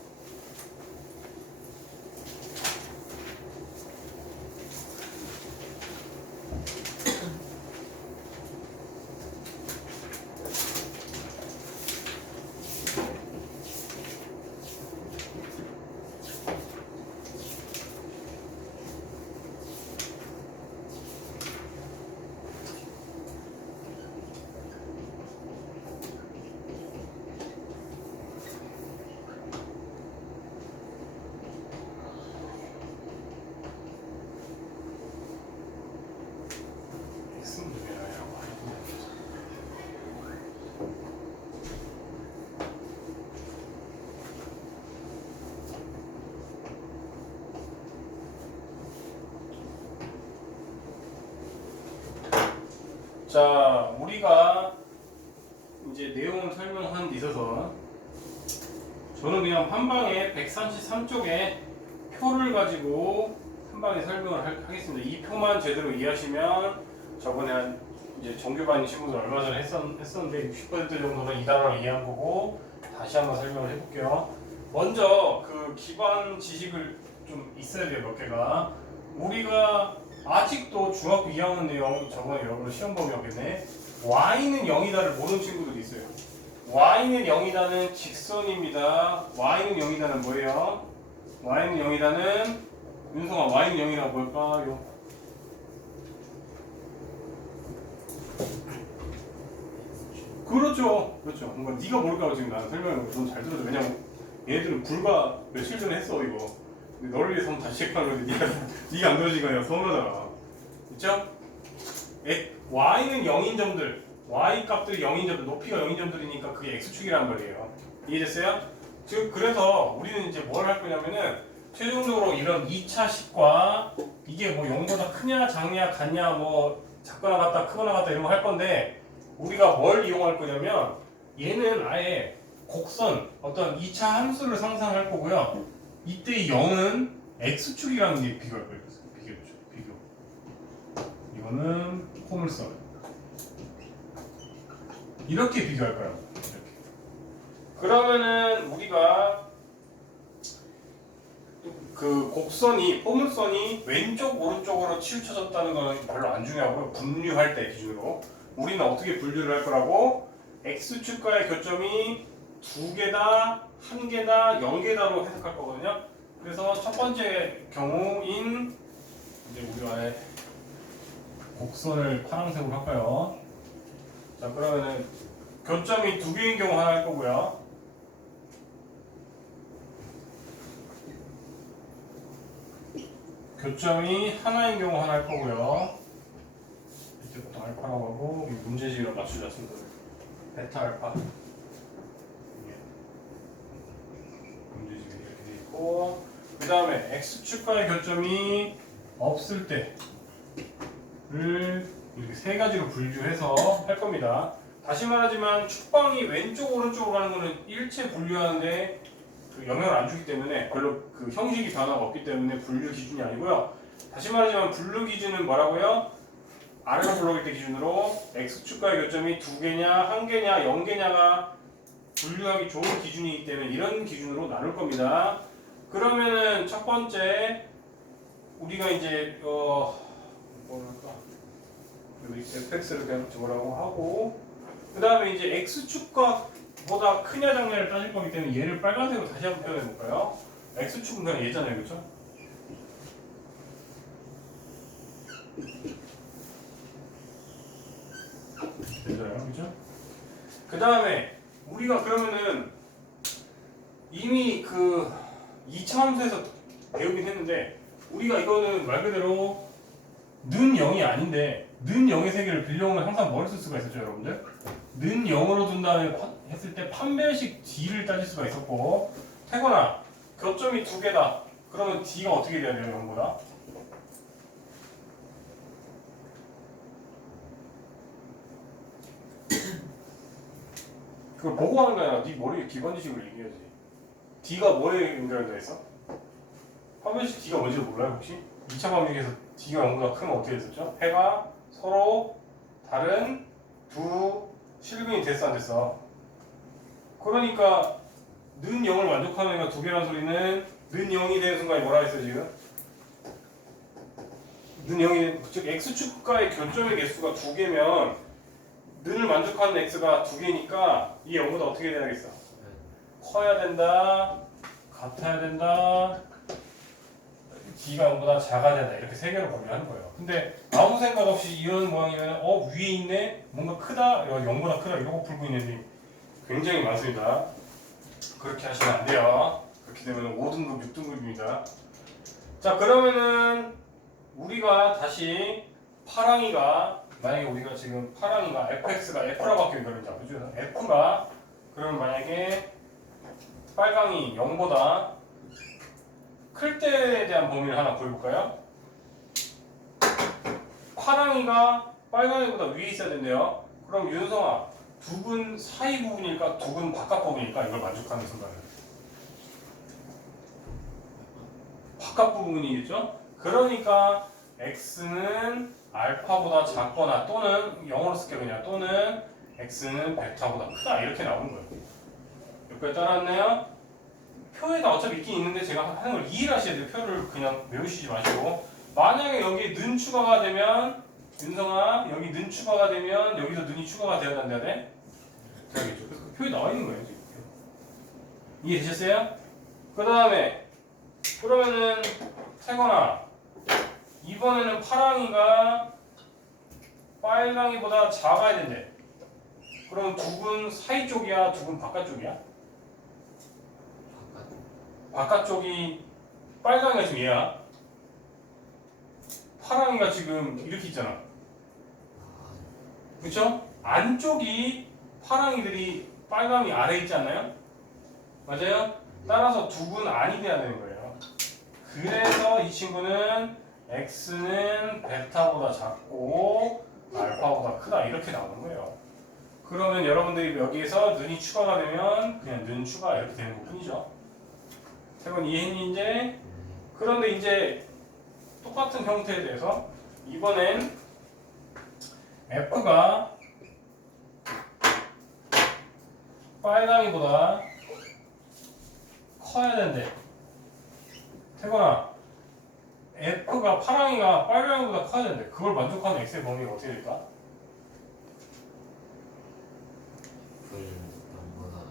자, 우리가 이제 내용을 설명한 데 있어서 저는 그냥 한 방에 133쪽에 표를 가지고 한 방에 설명을 하겠습니다. 이 표만 제대로 이해하시면 저번에 한 이제 정규반이신 분들 얼마 전에 했었는데 60% 정도는 이 단어를 이해한 거고 다시 한번 설명을 해볼게요. 먼저 그 기반 지식을 좀 있어야 돼요, 몇 개가. 우리가 아직도 중학교 2학년 내용 저번에 여러분 시험 범위였겠네. y는 0이다를 모르는 친구들이 있어요. y는 0이다는 직선입니다. y는 0이다는 뭐예요? y는 0이다는 윤성아 y는 0이라고 뭘까요? 그렇죠. 그렇죠. 뭔가 네가 모를까봐 지금 나는 설명을 좀 잘 들어줘. 왜냐면 얘들은 불과 며칠 전에 했어 이거. 근데 너를 위해서 한번 다시 체크하는 건데 네가 안 들어지니까 내가 서운하잖아. 그쵸? y는 0인 점들, y 값들이 0인 점들, 높이가 0인 점들이니까 그게 x축이란 말이에요. 이해됐어요? 즉 그래서 우리는 이제 뭘 할 거냐면은 최종적으로 이런 2차식과 이게 뭐 0보다 크냐 작냐 같냐 뭐 작거나 같다 크거나 같다 이런 거 할 건데 우리가 뭘 이용할 거냐면 얘는 아예 곡선 어떤 2차 함수를 상상할 거고요. 이때 0은 x축이라는 게 비교할 거예요. 비교. 이거는 포물선. 이렇게 비교할 거라고. 이렇게. 그러면은 우리가 그 곡선이 포물선이 왼쪽 오른쪽으로 치우쳐졌다는 건 별로 안 중요하고요. 분류할 때 기준으로 우리는 어떻게 분류를 할 거라고 x축과의 교점이 2개다, 1개다, 0개다로 해석할 거거든요. 그래서 첫 번째 경우인 이제 우리가 곡선을 파란색으로 할까요? 자 그러면은 교점이 두 개인 경우 하나 할 거고요. 교점이 하나인 경우 하나 할 거고요. 이때부터 알파라고 하고 문제지를 맞추자 순서를. 베타 알파. 문제집이 이렇게 돼 있고 그 다음에 x축과의 교점이 없을 때를 이렇게 세 가지로 분류해서 할 겁니다. 다시 말하지만 축방이 왼쪽 오른쪽으로 가는 거는 일체 분류하는데 그 영향을 안 주기 때문에 별로 그 형식이 변화가 없기 때문에 분류 기준이 아니고요. 다시 말하지만 분류 기준은 뭐라고요? 아래로 불러올 때 기준으로 x축과의 교점이 두 개냐, 한 개냐, 0개냐가 분류하기 좋은 기준이기 때문에 이런 기준으로 나눌 겁니다. 그러면은 첫 번째 우리가 이제 뭐랄까 여기 fx를 그냥 적으라고 하고 그 다음에 이제 x축과보다 크냐 작냐를 따질 거기 때문에 얘를 빨간색으로 다시 한번 표현해 볼까요? x축은 그냥 얘잖아요, 그렇죠? 되잖아요, 그렇죠? 그 다음에 우리가 그러면은 이미 그 2차 함수에서 배우긴 했는데 우리가 이거는 말 그대로 는 0이 아닌데 는 0의 세계를 빌려오면 항상 뭘 쓸 수가 있었죠, 여러분들? 는 0으로 둔 다음에 했을 때 판별식 d를 따질 수가 있었고 태거나 교점이 두 개다. 그러면 d가 어떻게 돼야 돼요, 0보다? 그걸 보고 하는 게 아니라 네 머리에 기본지식으로 얘기해야지. D가 뭐에 연결되어 있어? 판별식 D가 뭔지 몰라요 혹시? 2차 방정식에서 D가 0보다 크면 어떻게 됐었죠? 해가 서로 다른 두 실근이 됐어 안 됐어? 그러니까 는 0을 만족하는 애가 두 개라는 소리는 는 0이 되는 순간에 뭐라 했어요 지금? 는 0이 즉 x축과의 교점의 개수가 두 개면 는을 만족하는 x가 두 개니까 이 0보다 어떻게 돼야겠어? 커야 된다, 같아야 된다, d가 0보다 작아야 된다 이렇게 세 개로 분류하는 거예요. 근데 아무 생각 없이 이런 모양이면 위에 있네, 뭔가 크다, 0보다 크다 이러고 풀고 있는 애들이 굉장히 많습니다. 그렇게 하시면 안 돼요. 그렇게 되면 5등급, 6등급입니다. 자 그러면은 우리가 다시 파랑이가 만약에 우리가 지금 파랑이가 fx가 f라고 바뀌어 있거든요. 그죠? f가 그러면 만약에 빨강이 0보다 클 때에 대한 범위를 하나 구해볼까요? 파랑이가 빨강이보다 위에 있어야 된대요. 그럼 윤성아, 두근 사이 부분일까? 두근 바깥 부분일까? 이걸 만족하는 순간은 바깥 부분이겠죠? 그러니까 x는 알파보다 작거나 또는 0으로 쓸게요 그냥 또는 x는 베타보다 크다 이렇게 나오는 거예요. 여기까지 따라왔나요? 표에다 어차피 있긴 있는데 제가 하는 걸 이해를 하셔야 돼요. 표를 그냥 외우시지 마시고 만약에 여기에 는 추가가 되면 윤성아 여기 는 추가가 되면 여기서 는이 추가가 돼야 된다 돼? 돼야겠죠. 그래서 그 표에 나와 있는 거예요 지금. 이해되셨어요? 그 다음에 그러면은 태거나 이번에는 파랑이가 빨강이보다 작아야 된대. 그럼 두근 사이 쪽이야? 두근 바깥 쪽이야? 바깥 쪽이 빨강이가 지금 얘야. 파랑이가 지금 이렇게 있잖아. 그쵸? 안쪽이 파랑이들이 빨강이 아래에 있지 않나요? 맞아요? 따라서 두근 안이 돼야 되는 거예요. 그래서 이 친구는 x는 베타보다 작고 알파보다 크다 이렇게 나오는 거예요. 그러면 여러분들이 여기에서 는이 추가가 되면 그냥 는 추가 이렇게 되는 것 뿐이죠. 세 번 이해했니 이제? 그런데 이제 똑같은 형태에 대해서 이번엔 f가 빨강이보다 커야 된대. 태건아 F가 파랑이가 빨강이보다 커야 되는데 그걸 만족하는 X의 범위가 어떻게 될까? V는 0보다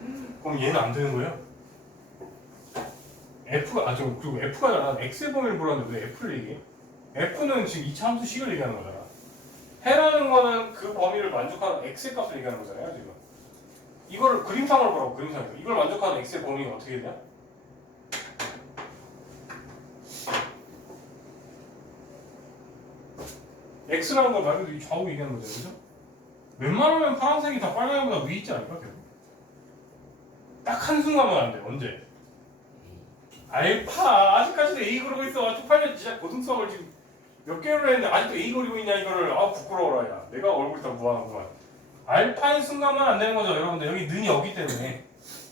크다. 그럼 얘는 안 되는 거예요? F가 그리고 F가 아니라 X의 범위를 물었는데 왜 F를 얘기해? F는 지금 2차 함수 식을 얘기하는 거잖아. 해라는 거는 그 범위를 만족하는 x의 값을 얘기하는 거잖아요 지금. 이걸 그림상으로 보라고. 그림상에서 이걸 만족하는 x의 범위가 어떻게 되냐? x라는 걸 말 그대로 이 좌우 얘기하는 거죠, 그죠? 웬만하면 파란색이 다 빨간색보다 위에 있지 않을까 계속? 딱 한순간만 안 돼. 언제? 알파 아직까지도 A 그리고 있어. 쪽팔려. 진짜 고등수학을 지금 몇 개월을 했는데 아직도 A 그리고 있냐 이거를. 아 부끄러워라 야. 내가 얼굴이 다 무한하구만. 알파인 순간만 안 되는 거죠 여러분들. 여기 는이 여기 때문에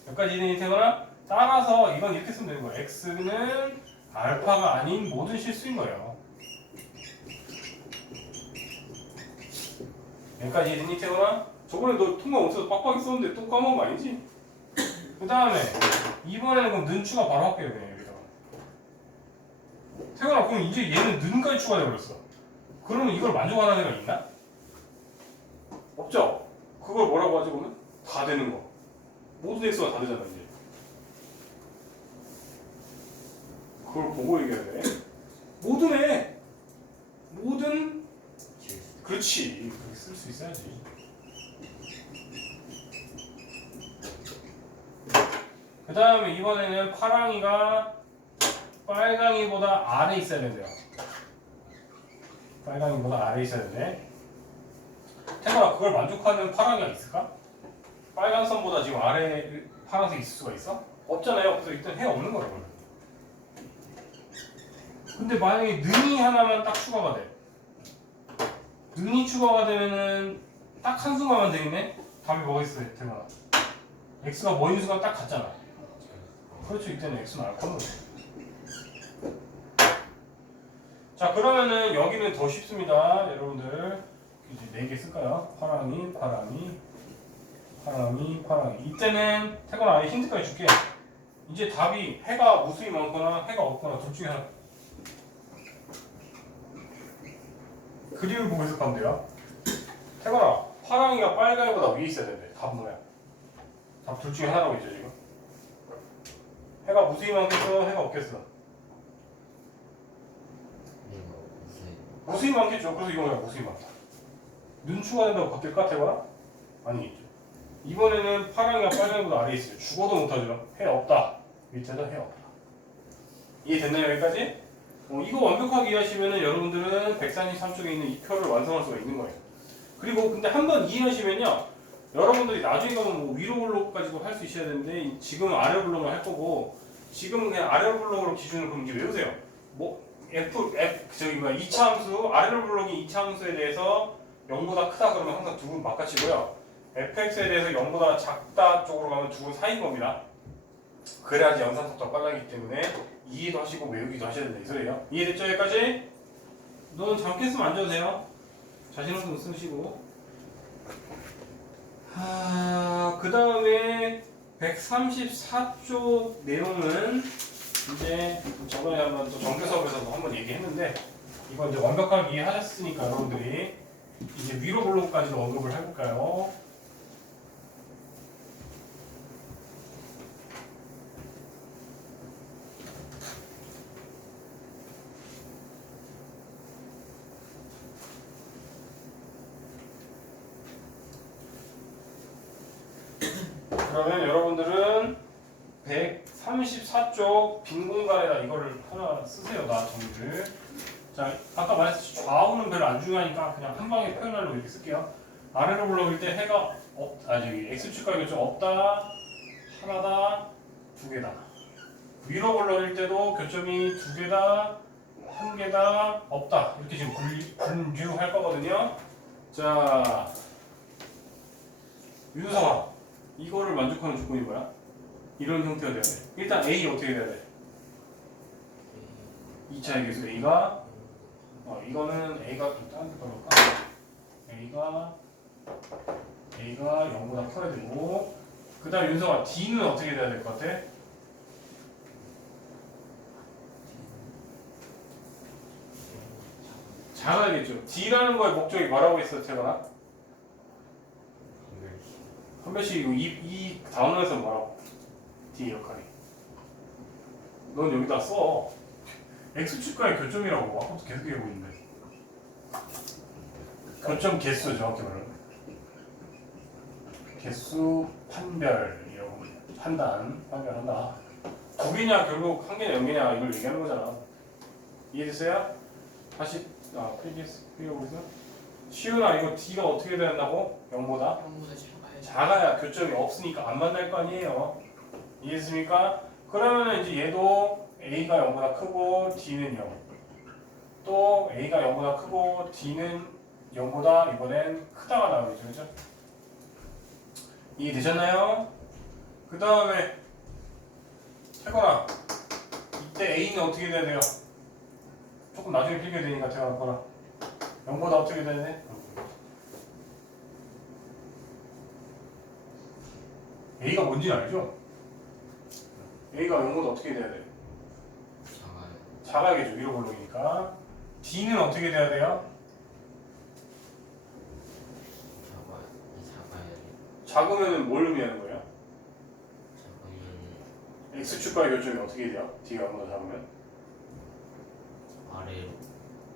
여기까지 는이 되거나 따라서 이건 이렇게 쓰면 되는 거예요. x는 알파가 아닌 모든 실수인 거예요. 여기까지 는이 되거나 저번에 너 통과 없어서 빡빡이 썼는데 또 까먹은 거 아니지? 그 다음에 이번에는 그럼 는 추가 바로 할게요 그냥 여기다가. 태근아 그럼 이제 얘는 는까지 추가돼버렸어. 그러면 이걸 만족하는 애가 있나? 없죠? 그걸 뭐라고 하지 보면? 다 되는 거. 모든 x가 다 되잖아 이제. 그걸 보고 얘기해야 돼. 모든 애. 모든. 그렇지. 그렇게 쓸 수 있어야지. 그 다음에 이번에는 파랑이가 빨강이보다 아래 있어야 된대요. 빨강이보다 아래 있어야 되네. 태근아 그걸 만족하는 파랑이가 있을까? 빨간 선보다 지금 아래 파란색이 있을 수가 있어? 없잖아요. 없어. 일단 해 없는 거야 그러면. 근데 만약에 는이 하나만 딱 추가가 돼. 는이 추가가 되면은 딱 한순간만 되겠네? 답이 뭐가 있어 태근아? x가 뭐인 순간 딱 같잖아. 그렇죠. 이때는 x는 알파는. 자 그러면은 여기는 더 쉽습니다 여러분들. 이제 4개 쓸까요? 파랑이 파랑이 파랑이 파랑이. 이때는 태건아 아예 힌트까지 줄게. 이제 답이 해가 무수히 많거나 해가 없거나 둘 중에 하나. 그림을 보고 해석하면 돼요. 태건아 파랑이가 빨강이보다 위에 있어야 되는데 답은 뭐야? 답 둘 중에 하나라고 있죠 지금. 해가 무수히 많겠어 해가 없겠어? 무수히 많겠죠. 그래서 이건 왜 무수히 많다. 눈 추가된다고 바뀔까 태건아? 아니겠죠. 이번에는 파랑이가 빨강이보다 아래에 있어요. 죽어도 못하죠. 해 없다. 밑에도 해 없다. 이해됐나요 여기까지? 이거 완벽하게 이해하시면은 여러분들은 143쪽에 있는 이 표를 완성할 수가 있는 거예요. 그리고 근데 한번 이해하시면요 여러분들이 나중에 가면 뭐 위로 블록까지도 할 수 있어야 되는데 지금은 아래 블록만 할 거고 지금은 그냥 아래 블록으로 기준을 그럼 이제 외우세요. 뭐 저기 뭐야 2차 함수 아래 블록이 2차 함수에 대해서 0보다 크다 그러면 항상 두 분 바꿔치고요. fx에 대해서 0보다 작다 쪽으로 가면 두 분 사인 겁니다. 그래야지 영상 속도가 빨라지기 때문에 이해도 하시고 외우기도 하셔야 된다 이 소리예요. 이해됐죠 여기까지? 너는 잠깼으면 앉아도 돼요. 자신 없으면 쓰시고. 그 다음에 134쪽 내용은 이제 저번에 한번 또 정규수업에서도 한번 얘기했는데 이거 이제 완벽하게 이해하셨으니까 여러분들이 이제 위로 블록까지도 언급을 해볼까요? 그러면 여러분들은 134쪽 빈 공간에다 이거를 하나 쓰세요. 나 정리를. 자, 아까 말했듯이 좌우는 별로 안 중요하니까 그냥 한 방에 표현하려고 이렇게 쓸게요. 아래로 불러올 때 해가 저기 x축과 교점 없다, 하나다, 두 개다. 위로 불러올 때도 교점이 두 개다, 한 개다, 없다. 이렇게 지금 분류할 거거든요. 자, 윤서아. 이거를 만족하는 조건이 뭐야? 이런 형태가 돼야 돼. 일단 A 어떻게 돼야 돼? 2차의 계수 A가 이거는 A가 좀 다른 데 걸을까? A가 0보다 커야 되고 그 다음에 윤성아 D는 어떻게 돼야 될 것 같아? 작아야겠죠. D라는 거의 목적이 뭐라고 했어 태건아? 한 배씩 이 다음에서 뭐라고? D 역할이. 넌 여기다 써. X축과의 교점이라고 아까부터 계속 얘기하고 있는데. 교점 개수 정확히 말하면 개수 판별이라고 판별한다. 두 개냐 결국 한 개냐 0개냐 이걸 얘기하는 거잖아. 이해됐어요? 다시 previous 보세요. 시윤아 이거 D가 어떻게 된다고? 0보다? 0보다 작아야 작아야 교점이 없으니까 안 만날 거 아니에요. 이해했습니까? 그러면 이제 얘도 A가 0보다 크고 D는 0. 또 A가 0보다 크고 D는 0보다 이번엔 크다가 나오죠. 그죠? 이해되셨나요? 그 다음에 태건아 이때 A는 어떻게 돼야 돼요? 조금 나중에 필게 되니까 태건아 0보다 어떻게 돼야 돼? A가 뭔지는 알죠? A가 0보다 어떻게 돼야 돼? 작아요. 작아야겠죠. 위로 볼록이니까. D는 어떻게 돼야 돼요? 작으면 뭘 의미하는 거예요? 작으면 X축과의 교점이 어떻게 돼요? D가 0보다 작으면? 아래로.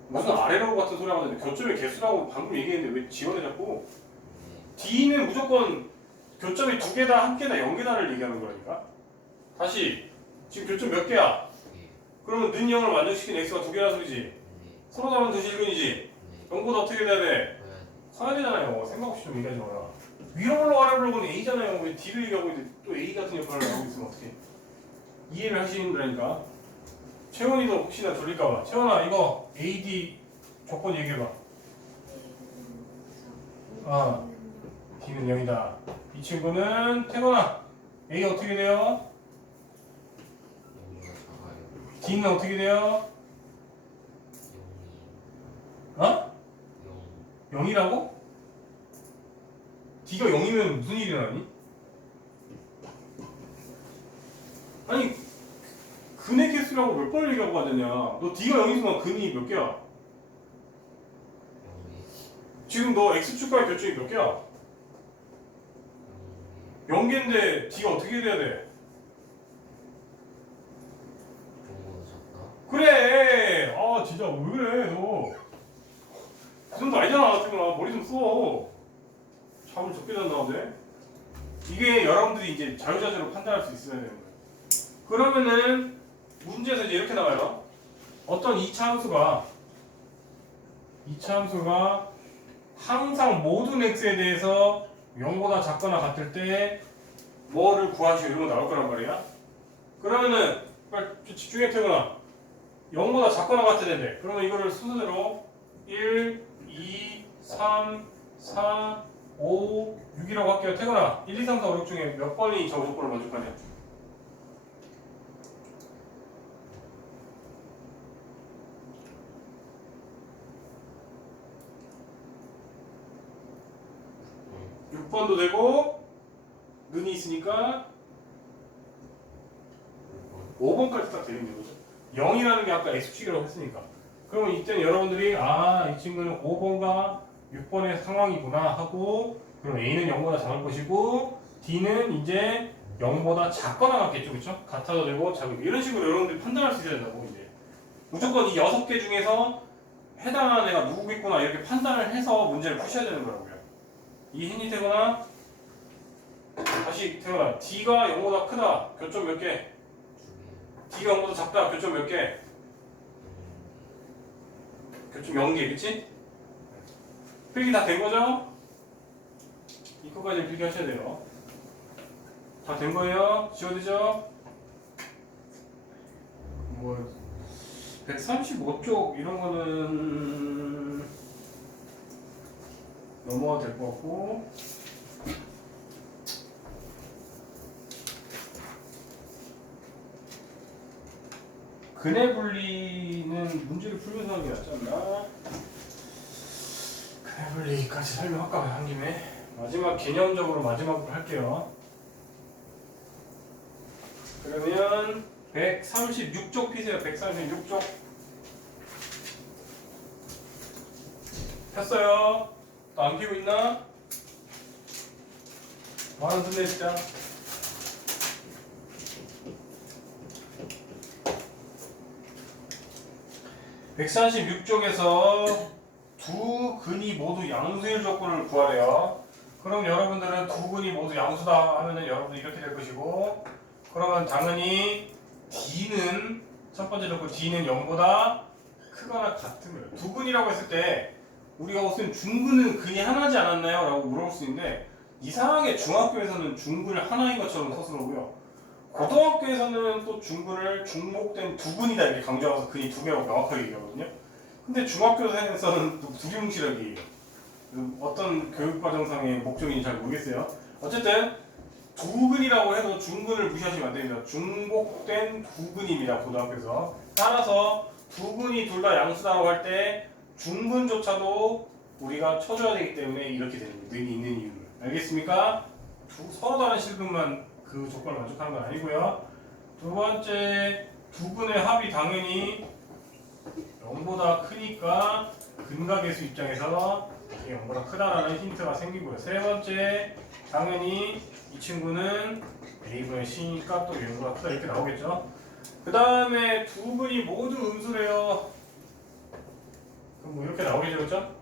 무슨 아래로 같은 소리 하는데 교점의 개수라고 방금 얘기했는데 왜 지원해 자꾸? D는 무조건 교점이 두 개다, 한 개다, 0개다를 얘기하는 거라니까. 다시 지금 교점 몇 개야? 네. 그러면 는 0을 완전시킨 X가 두 개라 소리지. 네. 서로 다면 듯이 1근이지. 네. 0보다 어떻게 돼야 돼? 커야 커야 되잖아요. 생각 없이 좀 얘기하지 마라. 위로 올라 아래로 올라가는 A잖아요. 왜 D를 얘기하고 있는데 또 A 같은 역할을 하고 있으면 어떡해. 이해를 하시는 거라니까. 채원이도 혹시나 졸릴까봐. 채원아 이거 AD 조건 얘기해봐. D는 0이다. 이 친구는 태건아 A 어떻게 돼요? 0보다 작아요. D는 어떻게 돼요? 0이 어? 0. 0이라고? D가 0이면 무슨 일이 나니? 아니 근의 개수라고 몇 번을 얘기하고 가느냐. 너 D가 0이면 근이 몇 개야? 0이 지금 너 X축과의 교점이 몇 개야? 0개인데 D가 어떻게 돼야 돼? 0보다 작다. 그래! 아 진짜 왜 그래 너. 그 정도 아니잖아. 지금 머리 좀 써. 잠을 적게 잤나본데? 이게 여러분들이 이제 자유자재로 판단할 수 있어야 되는 거예요. 그러면은 문제에서 이제 이렇게 나와요. 어떤 이차 함수가 항상 모든 x에 대해서 0보다 작거나 같을 때 뭐를 구하시오 이런 거 나올 거란 말이야. 그러면은 빨리 집중해 태거나 0보다 작거나 같아야 된대. 그러면 이거를 순서대로 1, 2, 3, 4, 5, 6이라고 할게요. 태거나 1, 2, 3, 4, 5, 6 중에 몇 번이 저 조건을 만족하냐? 응. 6번도 되고 는이 있으니까 5번까지 딱 되는 거죠. 0이라는 게 아까 X축이라고 했으니까. 그러면 이때는 여러분들이 이 친구는 5번과 6번의 상황이구나 하고 그럼 A는 0보다 작을 것이고 D는 이제 0보다 작거나 같겠죠. 그렇죠? 같아도 되고 작은 이런 식으로 여러분들이 판단할 수 있어야 된다고 이제. 무조건 이 6개 중에서 해당하는 애가 누구겠구나 이렇게 판단을 해서 문제를 푸셔야 되는 거라고요. 이해니 되거나 다시 태어나 D가 0보다 크다. 교점 몇 개? D가 0보다 작다. 교점 몇 개? 교점 0개. 그치? 필기 다 된 거죠? 이거까지 필기 하셔야 돼요. 다 된 거예요? 지워지죠? 뭐 135쪽 이런 거는 넘어가도 될 것 같고 근해 분리는 문제를 풀면서 하는 게 낫지 않나? 근해 분리까지 설명할까 봐요 한 김에 마지막 개념적으로 마지막으로 할게요. 그러면 136쪽 피세요. 136쪽 폈어요. 또 안 피고 있나? 많은 손 내리자. 136쪽에서 두 근이 모두 양수일 조건을 구하래요. 그럼 여러분들은 두 근이 모두 양수다 하면은 여러분들 이렇게 될 것이고, 그러면 당연히 D는 첫 번째 조건 D는 0보다 크거나 같은 거예요. 두 근이라고 했을 때 우리가 무슨 중근은 근이 하나지 않았나요? 라고 물어볼 수 있는데, 이상하게 중학교에서는 중근을 하나인 것처럼 서술하고요. 고등학교에서는 또 중근을 중복된 두 근이다 이렇게 강조하면서 근이 두 개라고 명확하게 얘기하거든요. 근데 중학교에서는 두리뭉실하게 어떤 교육과정상의 목적인지 잘 모르겠어요. 어쨌든 두 근이라고 해도 중근을 무시하시면 안 됩니다. 중복된 두 근입니다. 고등학교에서. 따라서 두 근이 둘 다 양수다라고 할 때 중근조차도 우리가 쳐줘야 되기 때문에 이렇게 되는 거예요. 능이 있는 이유를. 알겠습니까? 서로 다른 실근만 그 조건을 만족하는 건 아니고요. 두 번째, 두 근의 합이 당연히 0보다 크니까 근각계수 입장에서 이게 0보다 크다라는 힌트가 생기고요. 세 번째, 당연히 이 친구는 A분의 C니까 또 0보다 크다 이렇게 나오겠죠. 그 다음에 두 근이 모두 음수래요. 그럼 뭐 이렇게 나오겠죠, 그렇죠?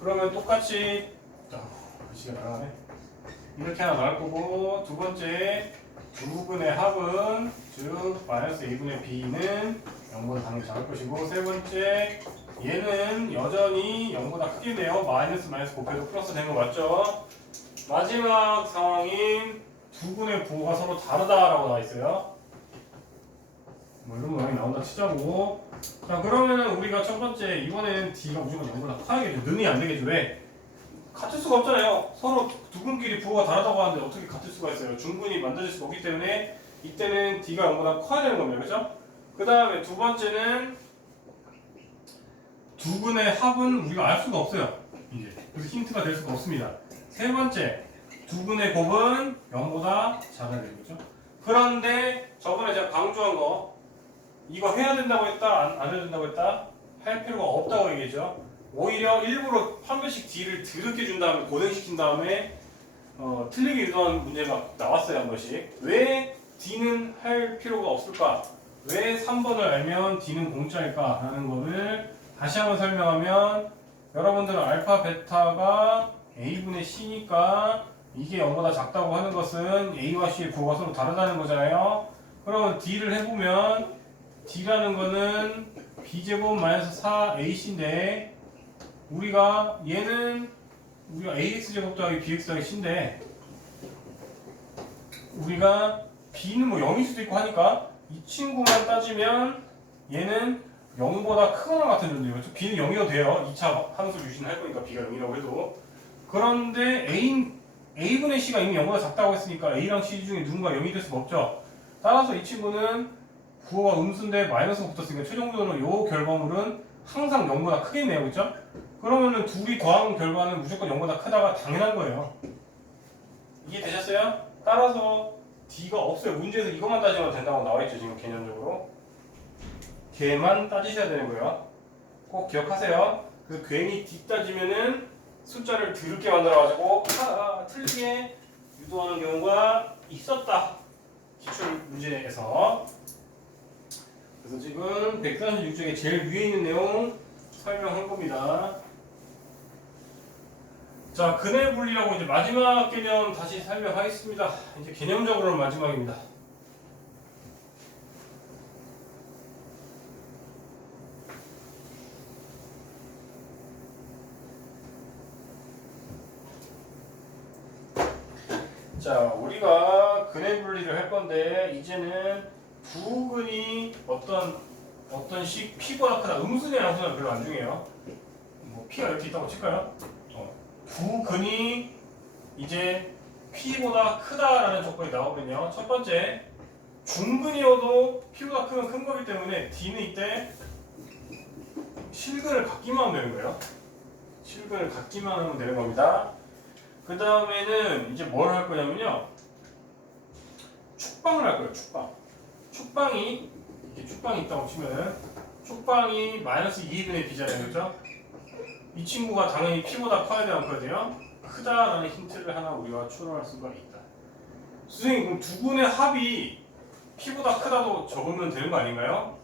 그러면 똑같이 글씨가 나가네. 이렇게 하나 나올 거고, 두 번째 두 근의 합은 즉 마이너스 A분의 B는 0보다 당연히 작을 것이고, 세 번째 얘는 여전히 0보다 크겠네요. 마이너스 곱해도 플러스 된 거 맞죠? 마지막 상황인 두 근의 부호가 서로 다르다라고 나와 있어요. 뭐 이런 모양이 나온다 치자고. 자, 그러면은 우리가 첫 번째 이번에는 D가 무조건 0보다 커야겠죠. 능이 안 되겠죠. 왜? 같을 수가 없잖아요. 서로 두 근끼리 부호가 다르다고 하는데 어떻게 같을 수가 있어요? 중근이 만들어질 수가 없기 때문에 이때는 D가 0보다 커야 되는 겁니다. 그렇죠? 그 다음에 두 번째는 두 근의 합은 우리가 알 수가 없어요. 이제 그래서 힌트가 될 수가 없습니다. 세 번째, 두 근의 곱은 0보다 작아야 되는 거죠. 그런데 저번에 제가 강조한 거 이거 해야 된다고 했다, 안 해야 된다고 했다? 할 필요가 없다고 얘기했죠. 오히려 일부러 한 번씩 D를 드럽게 준 다음에 고생시킨 다음에 틀리게 유도한 문제가 나왔어요. 한 번씩. 왜 D는 할 필요가 없을까? 왜 3번을 알면 D는 공짜일까? 라는 거를 다시 한번 설명하면, 여러분들은 알파, 베타가 A분의 C니까 이게 0보다 작다고 하는 것은 A와 C의 부호가 서로 다르다는 거잖아요. 그러면 D를 해보면 D라는 거는 B제곱 마이너스 4AC인데 우리가 AX제곱 더하기 BX 더하기 C인데 우리가 B는 뭐 0일 수도 있고 하니까 이 친구만 따지면 얘는 0보다 크거나 같은 존재예요. B는 0이어도 돼요. 2차 함수 유신할 거니까 B가 0이라고 해도. 그런데 A분의 C가 이미 0보다 작다고 했으니까 A랑 C 중에 누군가 0이 될 수가 없죠. 따라서 이 친구는 부호가 음수인데 마이너스가 붙었으니까 최종적으로 이 결과물은 항상 0보다 크겠네요. 그렇죠? 그러면은 둘이 더한 결과는 무조건 0보다 크다가 당연한 거예요. 이해되셨어요? 따라서 D가 없어요. 문제에서 이것만 따지면 된다고 나와있죠. 지금 개념적으로. 걔만 따지셔야 되는 거예요. 꼭 기억하세요. 그래서 괜히 D 따지면은 숫자를 더럽게 만들어가지고 틀리게 유도하는 경우가 있었다. 기출 문제에서. 그래서 지금 136쪽에 제일 위에 있는 내용 설명한 겁니다. 자, 근의 분리라고 이제 마지막 개념 다시 설명하겠습니다. 이제 개념적으로는 마지막입니다. 자, 우리가 근의 분리를 할 건데 이제는 두 근이 어떤 식 P보다 크다. 음수냐 양수냐 별로 안 중요해요. 뭐 P가 이렇게 있다고 칠까요? 두 근이 이제 P보다 크다라는 조건이 나오면요. 첫 번째, 중근이어도 P보다 크면 큰 거기 때문에 D는 이때 실근을 갖기만 하면 되는 거예요. 실근을 갖기만 하면 되는 겁니다. 그 다음에는 이제 뭘 할 거냐면요. 축방을 할 거예요. 축방이 이렇게 축방이 있다고 치면은 축방이 마이너스 2분의 B잖아요. 그렇죠? 이 친구가 당연히 P보다 커야 돼요? 안 커야 돼요? 크다라는 힌트를 하나 우리가 추론할 수가 있다. 선생님, 그럼 두 근의 합이 P보다 크다도 적으면 되는 거 아닌가요?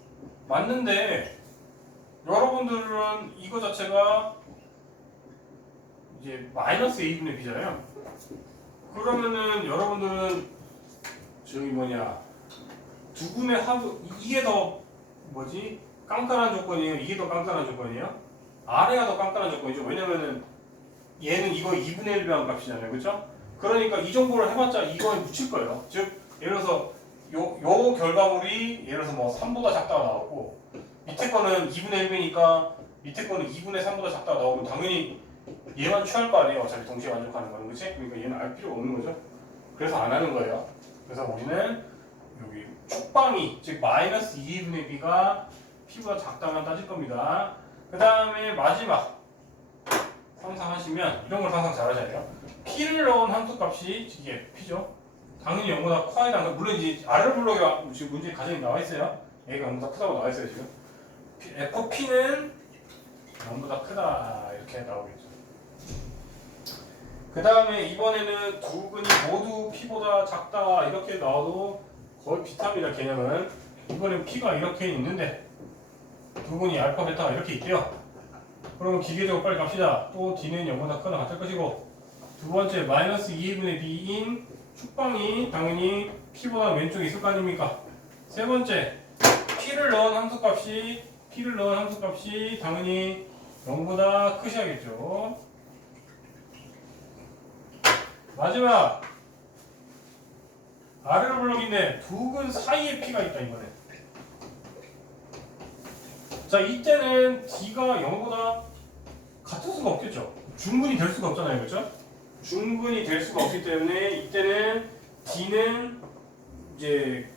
맞는데 여러분들은 이거 자체가 이제 마이너스 a분의 b잖아요. 그러면은 여러분들은 저기 뭐냐 두 분의 합 이게 더 뭐지 깐깐한 조건이에요. 이게 더 깐깐한 조건이에요. 아래가 더 깐깐한 조건이죠. 왜냐면은 얘는 이거 2분의 1배한 값이잖아요. 그렇죠? 그러니까 이 정보를 해봤자 이거에 묻힐 거예요. 즉 예를 들어서 요 결과물이 예를 들어서 뭐 3보다 작다가 나왔고 밑에 거는 2분의 1배니까 밑에 거는 2분의 3보다 작다가 나오면 당연히 얘만 취할 거 아니에요. 어차피 동시에 만족하는 거는. 그치? 그러니까 얘는 알 필요 없는 거죠. 그래서 안 하는 거예요. 그래서 우리는 여기 촉방이 즉 마이너스 2분의 b가 p보다 작다만 따질 겁니다. 그 다음에 마지막 상상하시면 이런 걸 항상 잘 하셔야 돼요. p를 넣은 함수값이 이게 p죠. 당연히 0보다 커야 한다. 물론 이제 아래로 블록에 지금 문제 가정이 나와 있어요. a가 0보다 크다고 나와 있어요 지금. fp는 0보다 크다 이렇게 나오겠죠. 그 다음에 이번에는 두 근이 모두 p보다 작다 이렇게 나와도 거의 비슷합니다. 개념은 이번엔 p가 이렇게 있는데 두 근이 알파 베타가 이렇게 있대요. 그러면 기계적으로 빨리 갑시다. 또 d는 0보다 크거나 같을 것이고 두 번째 마이너스 2분의 b인 축방이 당연히 p보다 왼쪽에 있을 거 아닙니까? 세 번째 p를 넣은 함수값이 당연히 0보다 크셔야겠죠. 마지막 아래로 블록인데 두 근 사이에 p가 있다 이번에. 자 이때는 d가 0보다 같을 수가 없겠죠. 중근이 될 수가 없잖아요. 그렇죠? 중근이 될 수가 없기 때문에 이때는 d는 이제